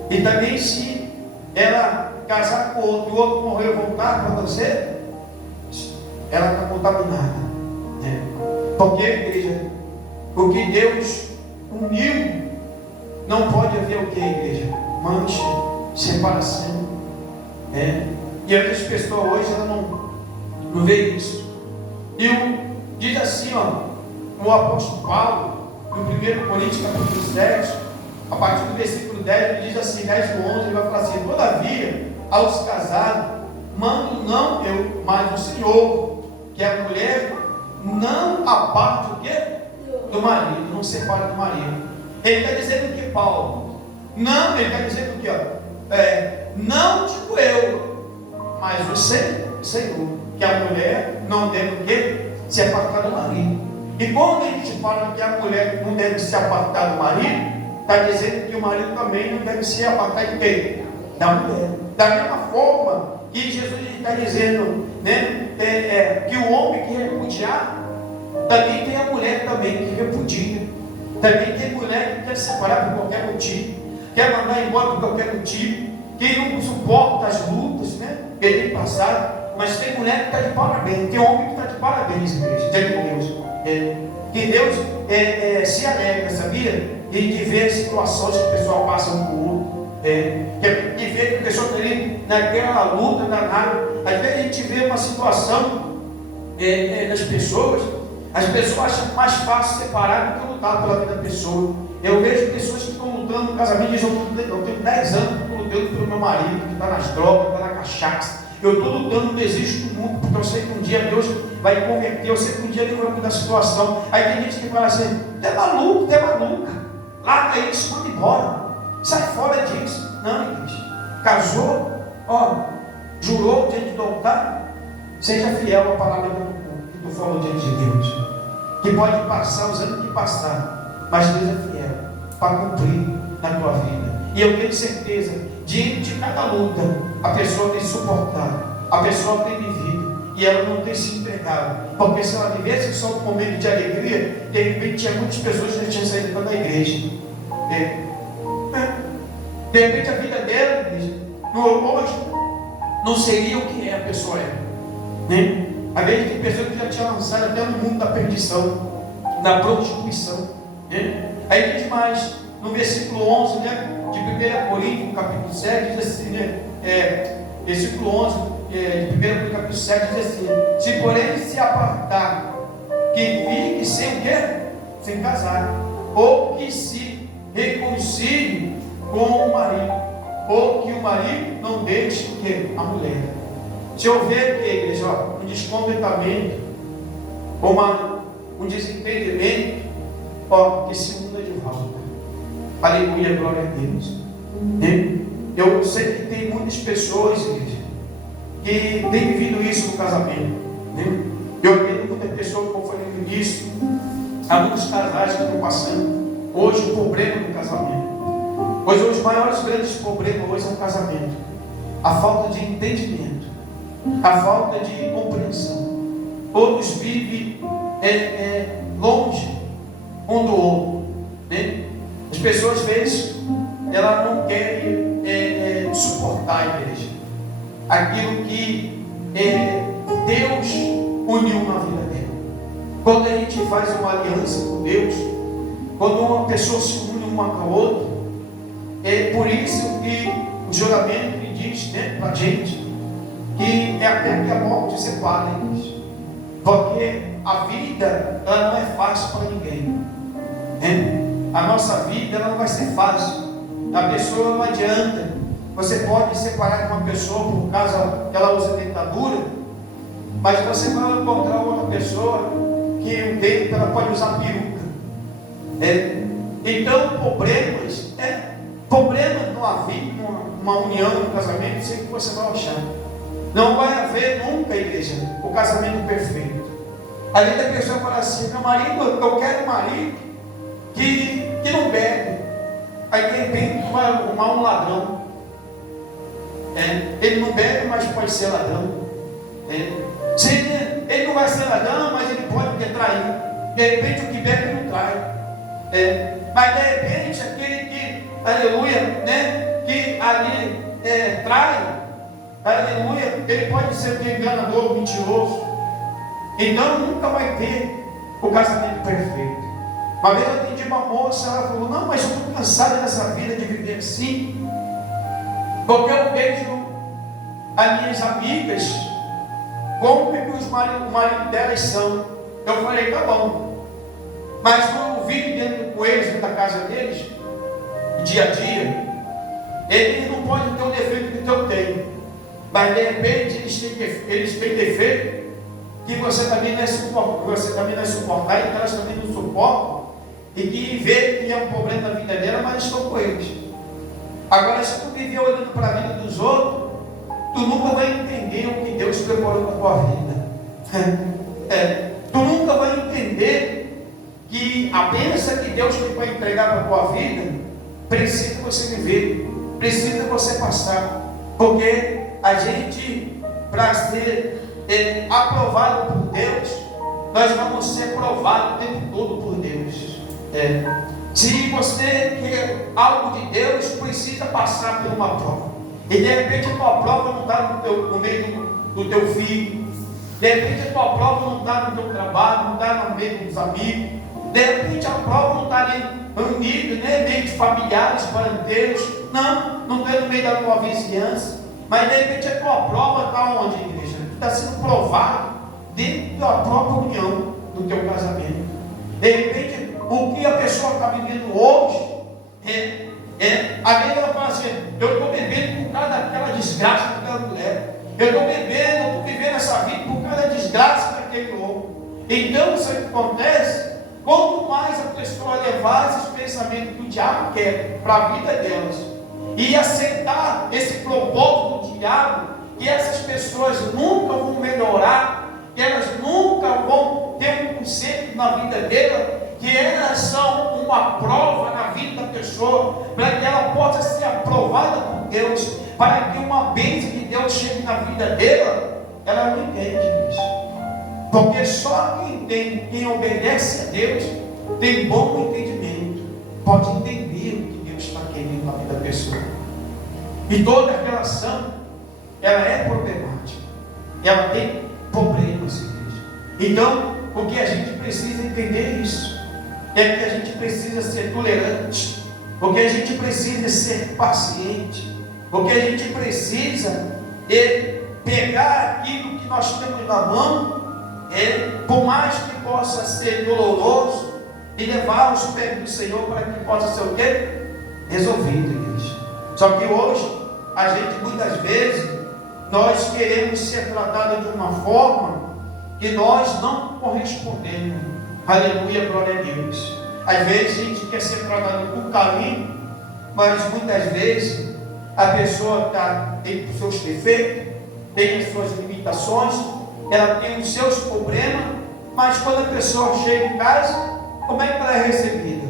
E também se ela casar com outro e o outro morrer e voltar para você, ela está contaminada. Porque, igreja, o que Deus uniu, não pode haver o que, igreja? Mancha, separação. E outras pessoas hoje ela não vê isso. E diz assim, o apóstolo Paulo, no 1 Coríntios capítulo 7, a partir do versículo 10, ele diz assim, 10 e 11, ele vai falar assim: todavia, aos casados, mando não eu, mas o Senhor, que a mulher não aparte o quê? Do marido, não separe do marido. Ele está dizendo que Paulo, não, ele está dizendo que não digo eu, mas o Senhor, que a mulher não deve o quê? Se apartar do marido. E quando a gente fala que a mulher não deve se apartar do marido, está dizendo que o marido também não deve se apartar de quem? da mulher. Da mesma forma que Jesus está dizendo, né, que o homem que repudiar, também tem a mulher também que repudia. Também tem mulher que quer se separar por qualquer motivo, quer mandar embora por qualquer motivo, que não suporta as lutas, né, que ele tem passado. Mas tem mulher que está de parabéns, tem homem que está de parabéns, igreja, diante de Deus. Que Deus se alegra, sabia? E de ver as situações que o pessoal passa um por outro. De ver que o pessoal está ali naquela luta danada. Às vezes a gente vê uma situação das pessoas, as pessoas acham mais fácil separar do que lutar pela vida da pessoa. Eu vejo pessoas que estão lutando no casamento e dizem: eu tenho 10 anos que estou lutando pelo meu marido, que está nas drogas, está na cachaça. Eu estou lutando, não desisto do mundo, porque eu sei que um dia Deus vai converter, eu sei que um dia Deus vai mudar a situação. Aí tem gente que fala assim: é maluco, é maluca, larga isso, manda embora, sai fora disso. Não, igreja, casou, jurou diante do altar, seja fiel à palavra que tu falou diante de Deus, que pode passar os anos que passar, mas Deus é fiel para cumprir na tua vida. E eu tenho certeza, diante de cada luta, a pessoa tem suportado, a pessoa tem vivido, e ela não tem se entregado. Porque se ela vivesse só um momento de alegria, de repente tinha muitas pessoas que já tinham saído da igreja. De repente a vida dela, hoje, não seria o que a pessoa é. Às vezes tem pessoas que já tinham lançado até no mundo da perdição, da prostituição. Aí diz mais, no versículo 11, de 1 Coríntios, no capítulo 7, diz assim, versículo 11, de 1 Coríntios, capítulo 7, diz assim: se porém se apartar, que fique sem o quê? Sem casar, ou que se reconcilie com o marido, ou que o marido não deixe o quê? A mulher. Se houver que, igreja, um descontentamento, um desentendimento, que se muda de volta. Aleluia, glória a Deus. Eu sei que tem muitas pessoas, igreja, que têm vivido isso no casamento. Eu tenho muitas pessoas, como eu falei no início, há muitos casais que estão passando hoje o problema do casamento. Hoje os maiores grandes problemas hoje é o casamento. A falta de entendimento, a falta de compreensão. Todos vivem longe um do outro. As pessoas às vezes elas não querem suportar a igreja, aquilo que Deus uniu na vida dela. Quando a gente faz uma aliança com Deus, quando uma pessoa se une uma com a outra, é por isso que o juramento diz para a gente que é até que a morte separa, porque a vida ela não é fácil para ninguém. A nossa vida ela não vai ser fácil. A pessoa não adianta. Você pode separar de uma pessoa por causa que ela usa dentadura, mas você vai encontrar outra pessoa que um tempo ela pode usar peruca. Então problemas numa vida, numa união, num casamento, sei que você vai achar. Não vai haver nunca, igreja, o casamento perfeito. Às vezes a pessoa fala assim: meu marido, eu quero um marido que não bebe. Aí de repente vai arrumar um ladrão. Ele não bebe, mas pode ser ladrão. Ele não vai ser ladrão, mas ele pode ter traído. De repente o que bebe não trai. Mas de repente aquele que, aleluia, que ali trai, aleluia, ele pode ser um enganador, mentiroso. Então nunca vai ter o casamento perfeito. Uma vez eu atendi uma moça, ela falou: não, mas eu estou cansada dessa vida de viver assim, porque eu vejo as minhas amigas como que o marido delas são. Eu falei: tá bom, mas quando eu vivo dentro com eles, dentro da casa deles, dia a dia, eles não podem ter o defeito que eu tenho, mas de repente eles têm defeito que você também não é suportar, então elas também não suportam, e que vê que é um problema na vida dela, mas estou com eles. Agora, se tu viver olhando para a vida dos outros, tu nunca vai entender o que Deus preparou para a tua vida. Tu nunca vai entender que a bênção que Deus tem para entregar para a tua vida, precisa você viver precisa você passar, porque a gente, para ser aprovado por Deus, nós vamos ser provados o tempo todo por Deus. Se você quer algo de Deus, precisa passar por uma prova. E de repente a tua prova não está no meio do teu filho, de repente a tua prova não está no teu trabalho, não está no meio dos amigos, de repente a prova não está ali reunido, né, meio de familiares, parenteiros, não está no meio da tua vizinhança, mas de repente a tua prova está onde, igreja? Está sendo provado dentro da própria união do teu casamento. De repente, o que a pessoa está vivendo hoje, a vezes ela fala assim: eu estou bebendo por causa daquela desgraça daquela mulher, eu estou vivendo essa vida por causa da desgraça daquele homem. Então, isso acontece. Quanto mais a pessoa levar esses pensamentos que o diabo quer para a vida delas e aceitar esse propósito do diabo, que essas pessoas nunca vão melhorar, que elas nunca vão ter um conceito na vida dela, que elas são uma prova na vida da pessoa, para que ela possa ser aprovada por Deus, para que uma bênção de Deus chegue na vida dela, ela não entende isso. Porque só quem obedece a Deus tem bom entendimento, pode entender o que Deus está querendo na vida da pessoa. E toda relação, ela é problemática, ela tem problemas, igreja. Então, o que a gente precisa entender isso, é que a gente precisa ser tolerante, o que a gente precisa ser paciente, o que a gente precisa é pegar aquilo que nós temos na mão, por mais que possa ser doloroso, e levar aos pés do Senhor para que possa ser o quê? Resolvido, igreja. Só que hoje, a gente muitas vezes, nós queremos ser tratados de uma forma que nós não correspondemos. Aleluia, glória a Deus. Às vezes a gente quer ser tratado com carinho, mas muitas vezes a pessoa tem os seus defeitos, tem as suas limitações, ela tem os seus problemas, mas quando a pessoa chega em casa, como é que ela é recebida?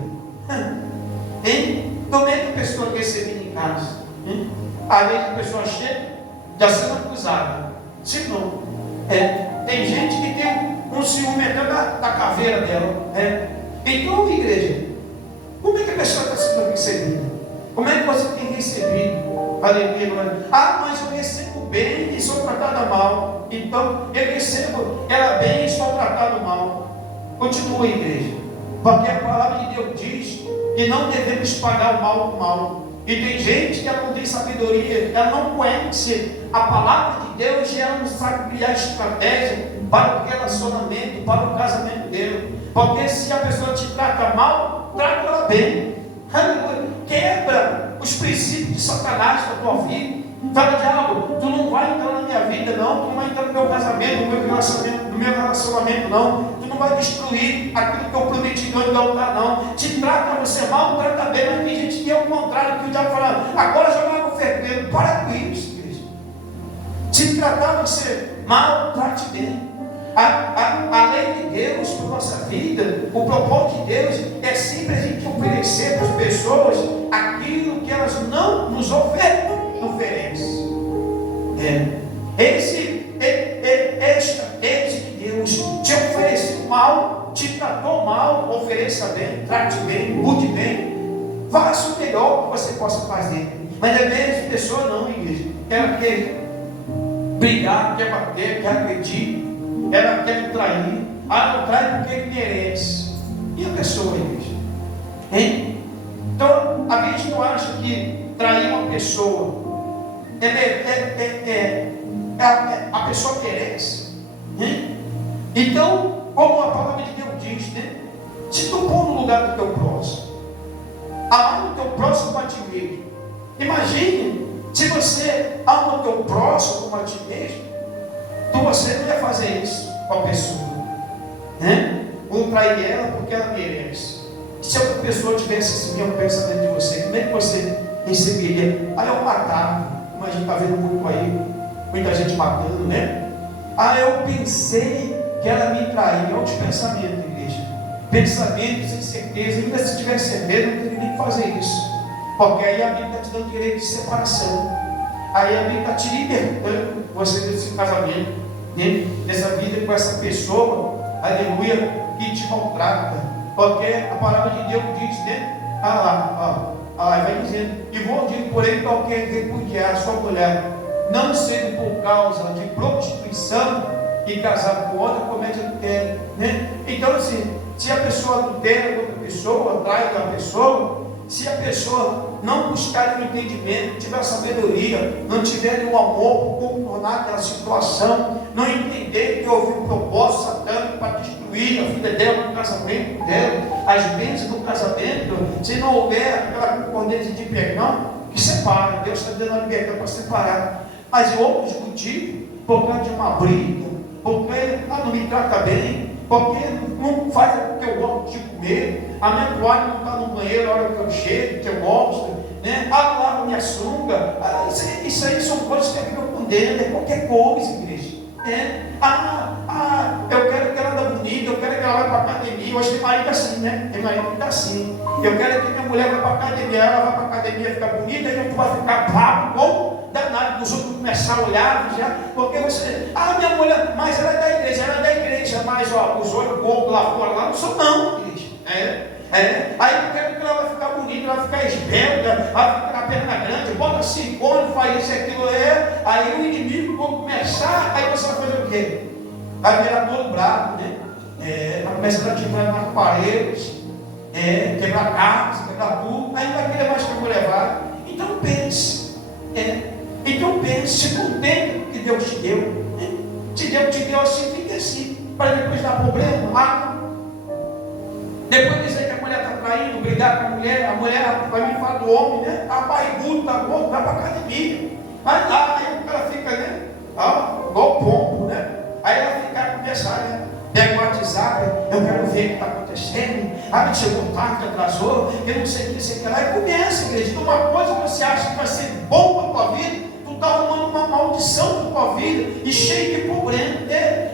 Como é que a pessoa é recebida em casa? Às vezes a pessoa chega já sendo acusada. Se não, tem gente que tem um ciúme até da caveira dela. Então, igreja, como é que a pessoa está sendo recebida? Como é que você tem recebido? Aleluia. Mas eu recebo bem e sou tratada mal. Então, eu recebo ela bem e sou tratado mal. Continua, igreja. Porque a palavra de Deus diz que não devemos pagar o mal com o mal. E tem gente que ela não tem sabedoria, ela não conhece a palavra de Deus e ela não sabe criar estratégia para o relacionamento, para o casamento dele. Porque se a pessoa te trata mal, trata ela bem. Quebra os princípios de Satanás na tua vida. Fala, diabo, tu não vai entrar na minha vida, não. Tu não vai entrar no meu casamento, no meu relacionamento, não. Tu não vai destruir aquilo que eu prometi no altar, não. Te trata você mal, trata bem. Mas tem gente que é o contrário, que o diabo fala, agora jogar no ferveiro. Para com isso, igreja. Se tratar você mal, trate bem. A lei de Deus para a nossa vida, o propósito de Deus é sempre a gente oferecer para as pessoas aquilo que elas não nos oferecem. Eis que Deus te ofereceu mal, te tratou mal, ofereça bem, trate bem, mude bem, faça o melhor que você possa fazer. Mas às vezes a pessoa não, igreja, ela quer brigar, quer bater, quer agredir, ela quer trair, não trai porque ele merece. E a pessoa, igreja? Então, a gente não acha que trair uma pessoa a pessoa merece. Então, como a palavra de Deus diz, se tu pôr no lugar do teu próximo, amar o teu próximo a ti mesmo. Imagine se você ama o teu próximo como a ti mesmo, então você não ia fazer isso com a pessoa, ou trair ela porque ela merece. Se outra pessoa tivesse esse mesmo pensamento de você, como é que você receberia? Eu matava. Como a gente está vendo muito aí, muita gente matando, eu pensei que ela me traiu. Olha os pensamentos, igreja. Pensamentos sem certeza. Ainda se tivesse medo, não teria nem que fazer isso. Porque aí a Bíblia está te dando direito de separação. Aí a Bíblia está te libertando você desse casamento, né? Dessa vida com essa pessoa, aleluia, que te maltrata. Porque a palavra de Deus diz, né? Vai dizendo: e vou dizer por ele qualquer repudiar sua mulher, não sendo por causa de prostituição, e casar com outra comete adultério, né? Então, assim, se a pessoa adultera outra pessoa, trai uma pessoa, se a pessoa não buscar o entendimento, tiver a sabedoria, não tiver o amor para contornar aquela situação, não entender que houve um propósito satânico para destruir a vida dela, o casamento dela, as bênçãos do casamento, se não houver aquela concordância de perdão, que separa. Deus está dando a liberdade para separar. Mas outros motivos, por causa de uma briga, porque ele não me trata bem, porque ele não faz o que eu gosto de comer, a minha toalha não está no banheiro a hora que eu chego, que eu gosto, né? Lava minha sunga. Isso aí são coisas que a Bíblia condena, é qualquer coisa, igreja. Eu quero que ela anda bonita, eu quero que ela vá para a academia. Hoje tem marido assim, né? Tem marido que está assim. Eu quero que minha mulher vá para a academia, ela vai para a academia ficar bonita, e tu vai ficar bravo, bom, danado, os outros começar a olhar já, porque você, minha mulher, mas ela é da igreja, mas os olhos gordos lá fora, lá não sou não, igreja. Aí eu quero que ela vai ficar bonita, ela vai ficar esbelta, vai ficar a perna grande, bota silicone, faz isso e aquilo, aí o inimigo, quando começar, aí você vai fazer o quê? Vai virar todo bravo, né? Vai começar a tirar nas paredes, quebrar carros, quebrar tudo, aí não vai querer mais que a mulher vá. Então pense, se contente com o que Deus te deu, né? Se Deus te deu assim, fique assim, para depois dar problema, depois dizer que a mulher está traindo, brigar com a mulher vai me falar do homem, né? Está barrigudo, está gordo, vai para a academia. Vai lá, aí o cara fica, né? Igual pombo, né? Aí ela fica começar, né? Pega o WhatsApp, eu quero ver o que está acontecendo. Chegou tarde, atrasou, eu não sei o que, sei o que lá. E começa, igreja, uma coisa que você acha que vai ser bom para a tua vida, tu está arrumando uma maldição para a tua vida, e cheio de problema.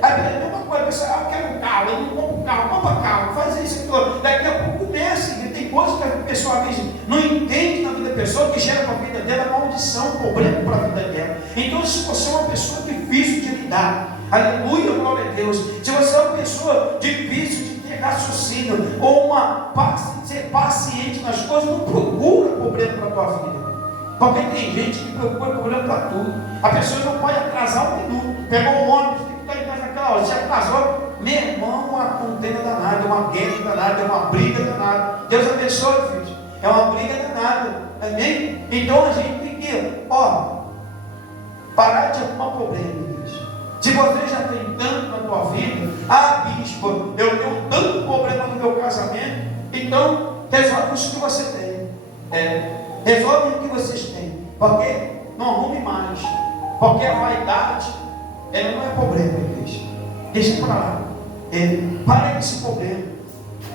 Aí a mesma coisa, você, eu quero um carro, eu não compro um carro, compra carro, faz isso, aquilo. Daqui a pouco começa, igreja. Tem coisas que a pessoa às vezes não entende na vida da pessoa, que gera para a vida dela maldição, problema para a vida dela. Então, se você é uma pessoa difícil de lidar, aleluia, glória a Deus. Se você é uma pessoa difícil de ter raciocínio, ou ser paciente nas coisas, não procura problema para a tua vida. Porque tem gente que procura problema para tudo. A pessoa não pode atrasar um minuto. Pegou o ônibus, tem que estar em casa naquela hora. Se atrasou, meu irmão, uma contenda danada, uma guerra danada, é uma briga danada. Deus abençoe, filho. É uma briga danada. Amém? Então a gente tem que, parar de arrumar problema. Se você já tem tanto na tua vida, bispo, eu tenho tanto problema no meu casamento, então resolve os que você tem. Resolve o que vocês têm, porque não arrume mais, porque a vaidade, ela não é problema, igreja. Deixa para lá. Para com esse problema,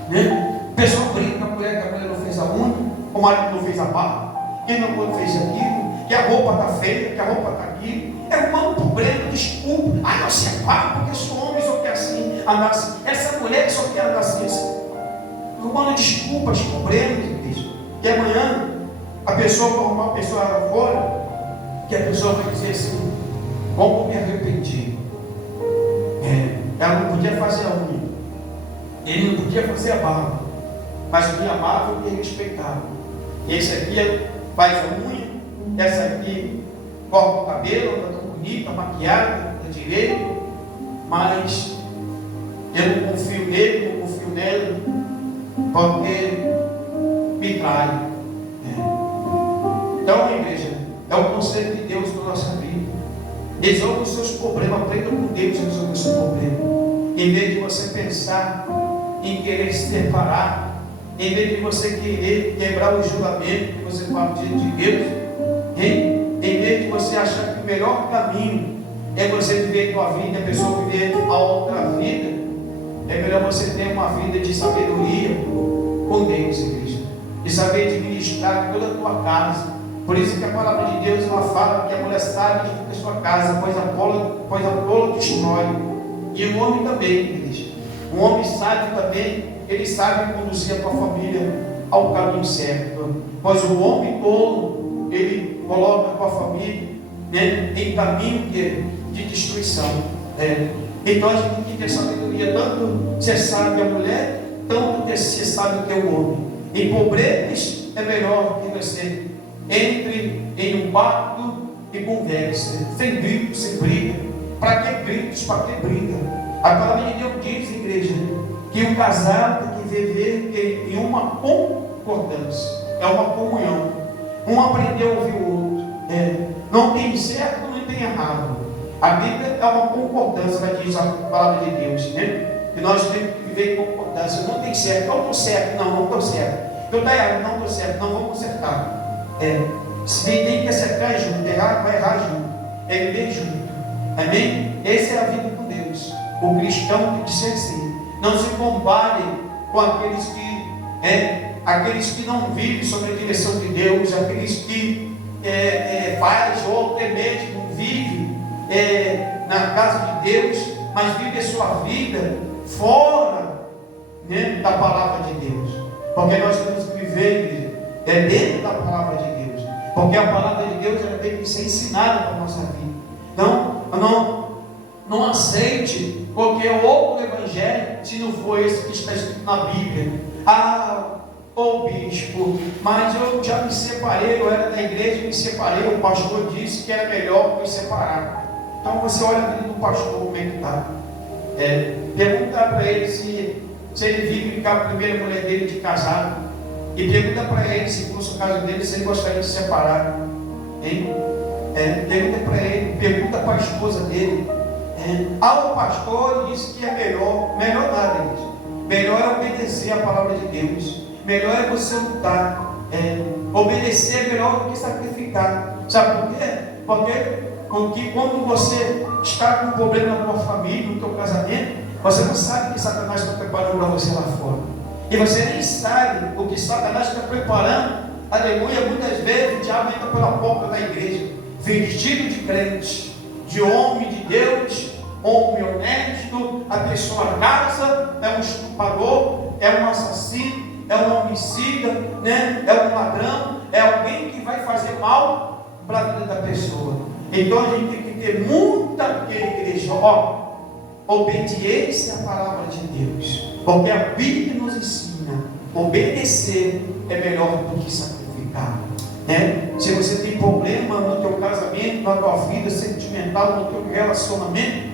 né? A pessoa briga com a mulher, que a mulher não fez a unha, o marido não fez a barba, que não fez aquilo, que a roupa está feia, que a roupa está aquilo. Um problema, desculpa. Não se separa porque sou homem, só quer assim, andar assim. Essa mulher só quer andar assim. Irmão, desculpa os problemas, igreja. E amanhã, a pessoa vai arrumar uma pessoa lá fora, que a pessoa vai dizer assim: como me arrependi. Ela não podia fazer a unha, ele não podia fazer a barba, mas me amava e me respeitava. Esse aqui faz a unha, essa aqui corta o cabelo, está tão bonita, maquiada, está direito, mas eu não confio nele, não confio nela, porque me trai. Então, igreja, é o conselho de Deus na nossa vida. Resolva os seus problemas, aprenda com Deus a resolver o seu problema. Em vez de você pensar em querer se separar, em vez de você querer quebrar o julgamento que você fala diante de Deus, em vez de você achar que o melhor caminho é você viver a tua vida e a pessoa viver a outra vida, é melhor você ter uma vida de sabedoria com Deus, igreja, de saber administrar toda a tua casa. Por isso que a palavra de Deus ela fala que a mulher sabe edifica a sua casa, pois a tola destrói. E o homem também, igreja. O homem sábio também, ele sabe conduzir a tua família ao caminho certo. Pois o homem tolo, ele coloca com a família, né, em caminho de destruição. Então a gente tem que ter sabedoria, tanto ser sábio a mulher, tanto ser sábio que o homem. Em pobretes é melhor que você entre em um pacto e converse, sem gritos, sem briga. Para que gritos? Para que briga? A palavra de Deus diz, igreja, que o casal tem que viver em uma concordância, é uma comunhão. Um aprendeu a ouvir o outro. Não tem certo, não tem errado. A Bíblia é uma concordância, ela diz a palavra de Deus, né? Que nós temos que viver em concordância. Não tem certo, eu estou certo, não estou certo. Eu estou errado, não estou certo, não vamos acertar. Se tem que acertar junto, errar, vai errar junto. É viver junto. Amém? Essa é a vida com Deus. O cristão tem que ser assim. Não se compare com aqueles que não vivem sob a direção de Deus, aqueles que faz ou até mesmo vive na casa de Deus, mas vive a sua vida fora, né, da palavra de Deus. Porque nós temos que viver dentro da palavra de Deus. Porque a palavra de Deus ela tem que ser ensinada para a nossa vida. Então, não aceite qualquer outro evangelho se não for esse que está escrito na Bíblia. Bispo, mas eu já me separei, eu era da igreja, me separei, o pastor disse que era melhor me separar. Então você olha a vida do pastor, como é que está. Pergunta para ele se ele vive com a primeira mulher dele de casado. E pergunta para ele, se fosse o caso dele, se ele gostaria de se separar. Pergunta para ele, pergunta para a esposa dele. O pastor disse que é melhor nada, isso. Melhor é obedecer a palavra de Deus. Melhor é você lutar. Obedecer é melhor do que sacrificar. Sabe por quê? Porque quando você está com um problema na tua família, no teu casamento, você não sabe que Satanás está preparando para você lá fora. E você nem sabe o que Satanás está preparando. Aleluia. Muitas vezes o diabo entra pela porta da igreja, vestido de crente, de homem de Deus, homem honesto. A pessoa casa, é um estuprador, é um assassino, é um homicida, né? É um ladrão, é alguém que vai fazer mal para a vida da pessoa. Então a gente tem que ter muita igreja, obediência à palavra de Deus, porque a Bíblia nos ensina: obedecer é melhor do que sacrificar. Se você tem problema no teu casamento, na tua vida sentimental, no teu relacionamento,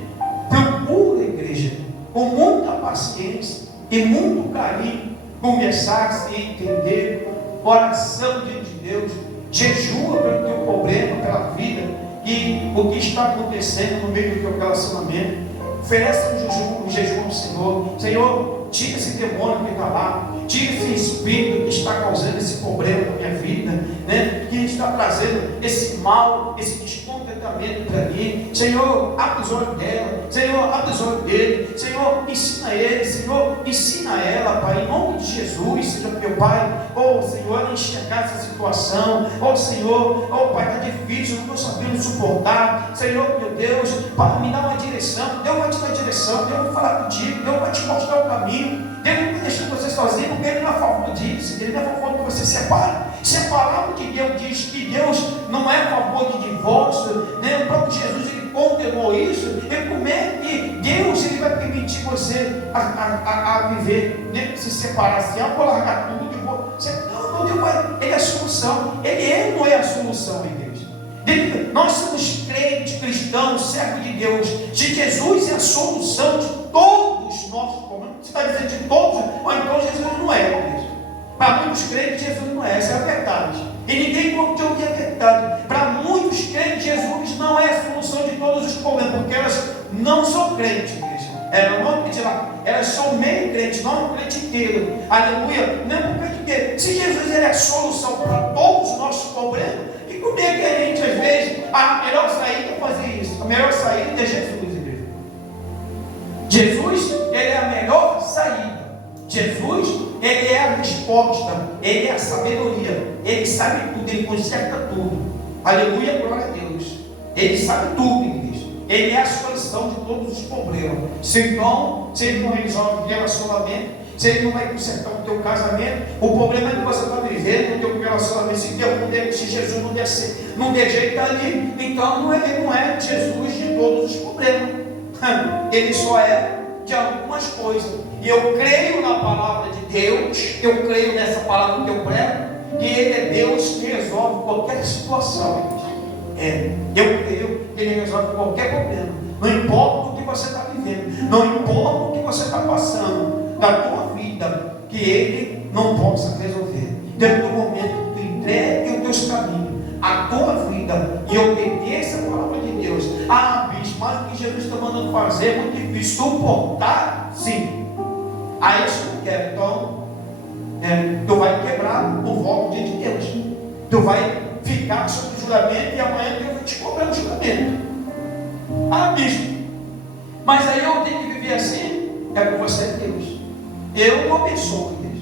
procura a igreja com muita paciência e muito carinho, conversar, se entender, oração diante de Deus, jejua pelo teu problema, pela vida, e o que está acontecendo no meio do teu relacionamento. Oferece um jejum ao Senhor. Senhor, tira esse demônio que está lá, tira esse espírito que está causando esse problema na minha vida, né? Que está trazendo esse mal, esse descontentamento para mim. Senhor, abre os olhos dela. Senhor, abre os olhos dele. Senhor, ensina ele. Senhor, ensina ela, Pai, em nome de Jesus. Seja meu Pai, Senhor, enxergar essa situação. Senhor, Pai, está difícil, não estou sabendo suportar. Senhor, meu Deus, Pai, me dá uma direção. Deus vai te dar direção. Deus vai falar contigo. Deus vai te mostrar o caminho. Deus não vai deixar você sozinho, porque Ele não é a favor disso. Ele não é a favor que você separe. Separar o que Deus diz, que Deus não é a favor de divórcio, né? O próprio Jesus ele condenou isso. E como é que Deus ele vai permitir você a viver, né? Se separar assim, vou largar tudo, não, Deus vai, Ele é a solução. Ele não é a solução, igreja. Nós somos crentes, cristãos, servos de Deus. Se Jesus é a solução de todos os nossos problemas, você está dizendo de todos, ou então Jesus não é, igreja. Para muitos crentes, Jesus não é, essa é a verdade. E ninguém pode ouvir a verdade. Para muitos crentes, Jesus não é a solução de todos os problemas, porque elas não são crentes, igreja. Elas são meio crentes, não é um crente inteiro. Aleluia. Não é porque se Jesus é a solução para todos os nossos problemas, e como é que a gente, às vezes, a melhor saída é fazer isso? A melhor saída é Jesus, igreja. Jesus, Ele é a melhor saída. Jesus, Ele é a resposta, Ele é a sabedoria, Ele sabe tudo, Ele conserta tudo. Aleluia, glória a Deus. Ele sabe tudo, igreja. Ele é a solução de todos os problemas. Se Ele não resolve relacionamento, se Ele não vai consertar o teu casamento, o problema é que você está vivendo, o teu relacionamento, se Jesus não der jeito ali, então Ele não é Jesus de todos os problemas, Ele só é de algumas coisas. E eu creio na palavra de Deus, eu creio nessa palavra que eu prego, que Ele é Deus que resolve qualquer situação. Eu creio que Ele resolve qualquer problema, não importa o que você está vivendo, não importa o que você está passando na tua vida, que Ele não possa resolver. Dentro do momento que tu entregue os teus caminhos, a tua vida, e obedeça a palavra de Deus. Bicho, mas o que Jesus está mandando fazer é muito difícil. Suportar, sim. Isso eu quero. Então, tu vai quebrar o voto de Deus. Tu vai ficar sob o juramento e amanhã Deus vai te cobrar o juramento. Bicho, mas aí eu tenho que viver assim? Com você é Deus. Eu não abençoo Deus.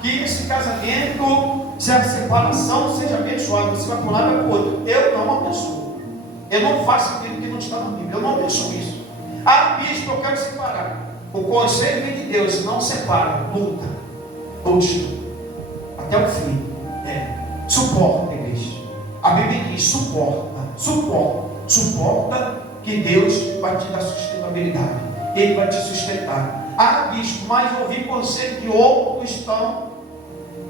Que esse casamento, se a separação seja abençoada, você vai para um lado e vai para o outro. Eu não abençoo. Eu não faço aquilo que não está na Bíblia. Eu não abençoo isso. Bispo, eu quero separar. O conselho vem de Deus, não separa, luta, até o fim. Suporta, igreja. A Bíblia diz: suporta, que Deus vai te dar sustentabilidade. Ele vai te sustentar. Bispo, mas ouvir conselho de outros estão.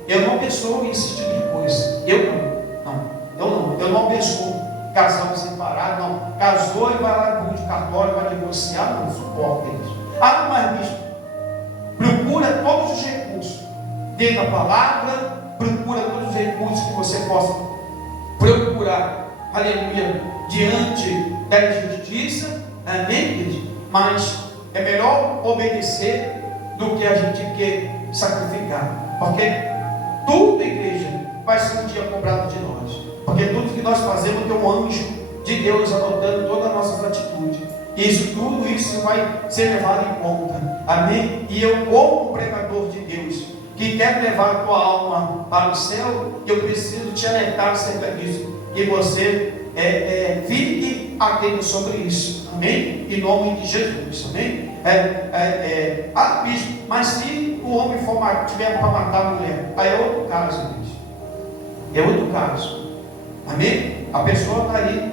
Eu não abençoo esse tipo de coisa. Eu não abençoo casal separado, não. Casou e vai lá para o cartório, vai divorciar, não suporta isso. Mas bispo, procura todos os recursos dentro da palavra, procura todos os recursos que você possa procurar, aleluia, diante da justiça, amém, querido? Mas é melhor obedecer do que a gente quer sacrificar, porque tudo, igreja, vai ser um dia cobrado de nós, porque tudo que nós fazemos tem um anjo de Deus anotando todas as nossas atitudes. Tudo isso vai ser levado em conta, amém? E eu, como pregador de Deus, que quer levar a tua alma para o céu, eu preciso te alertar acerca disso, que você fique atento sobre isso, amém? Em nome de Jesus, amém? Bispo, mas se o homem tiver para matar a mulher, aí é outro caso, gente. É outro caso, amém? A pessoa está ali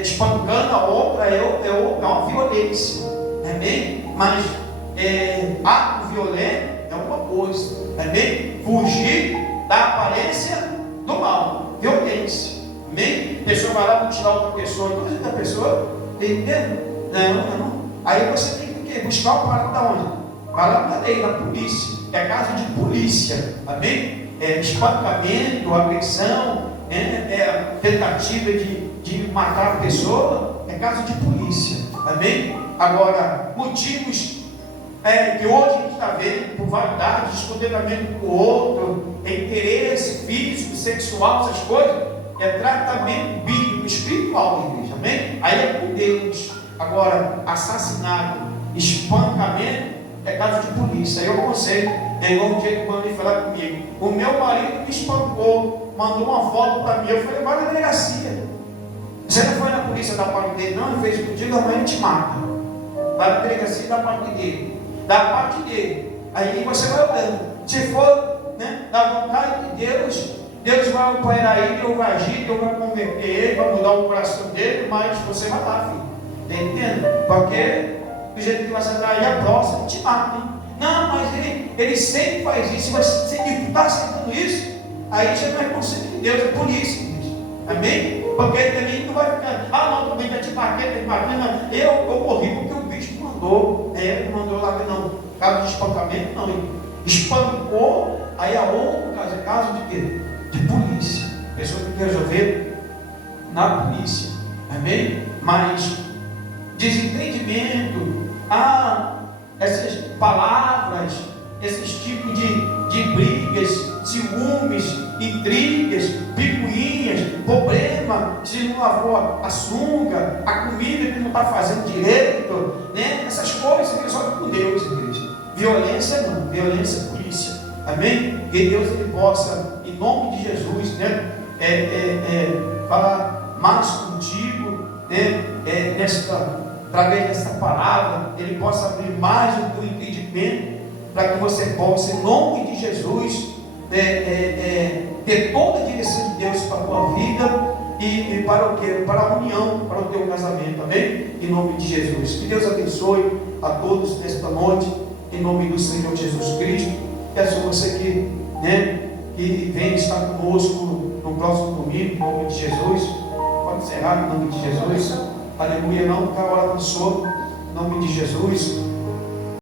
espancando a outra, é uma violência, amém? Mas ato violento é uma coisa, amém? Fugir da aparência do mal, violência, amém? A pessoa vai lá para tirar outra pessoa, coisa da pessoa, entendeu? Não. Aí você tem que buscar o parado da onde? Parado da lei, da polícia, é caso de polícia, amém? Espancamento, agressão, tentativa de matar a pessoa, é caso de polícia, amém? Agora, motivos que hoje a gente está vendo, por vaidade, descontentamento com o outro, interesse físico, sexual, essas coisas, é tratamento bíblico, espiritual, igreja, amém? Aí é com Deus. Agora, assassinato, espancamento, é caso de polícia. Aí eu aconselho, igual um dia que quando ele falar comigo, o meu marido me espancou, mandou uma foto para mim, eu falei, vai na delegacia. Você não foi na polícia da parte dele, não, ele fez contigo, amanhã te mata. Vai na delegacia da parte dele. Da parte dele. Aí você vai olhando. Se for da vontade de Deus, Deus vai operar ele, Deus vai agir, Deus vai converter ele, vai mudar o coração dele, mas você vai lá, filho. Está entendendo? Porque do jeito que você está aí, a próxima te mata, hein? Não, mas ele sempre faz isso, mas se ele está aceitando isso, aí já não é conselho de Deus, é polícia. Amém? Porque ele também não vai ficar, não, também vai te bater, eu morri porque o bicho mandou, ele mandou lá, não, caso de espancamento, não, ele espancou, aí a outro caso, é caso de quê? De polícia, a pessoa tem que resolver na polícia, amém? Mas desentendimento, essas palavras, esses tipos de brigas, ciúmes, intrigas, picuinhas, problema, se não lavou a sunga, a comida que não está fazendo direito, essas coisas resolve com Deus, igreja. Violência não, violência é polícia, amém? Que Deus ele possa, em nome de Jesus, falar mais contigo, através dessa palavra, ele possa abrir mais o teu entendimento, para que você possa, em nome de Jesus, ter toda a direção de Deus para a tua vida e para o quê? Para a união, para o teu casamento, amém? Em nome de Jesus. Que Deus abençoe a todos nesta noite, em nome do Senhor Jesus Cristo. Peço a você que venha estar conosco no próximo domingo, em nome de Jesus. Pode encerrar em nome de Jesus. Aleluia, não, porque a hora passou, em nome de Jesus.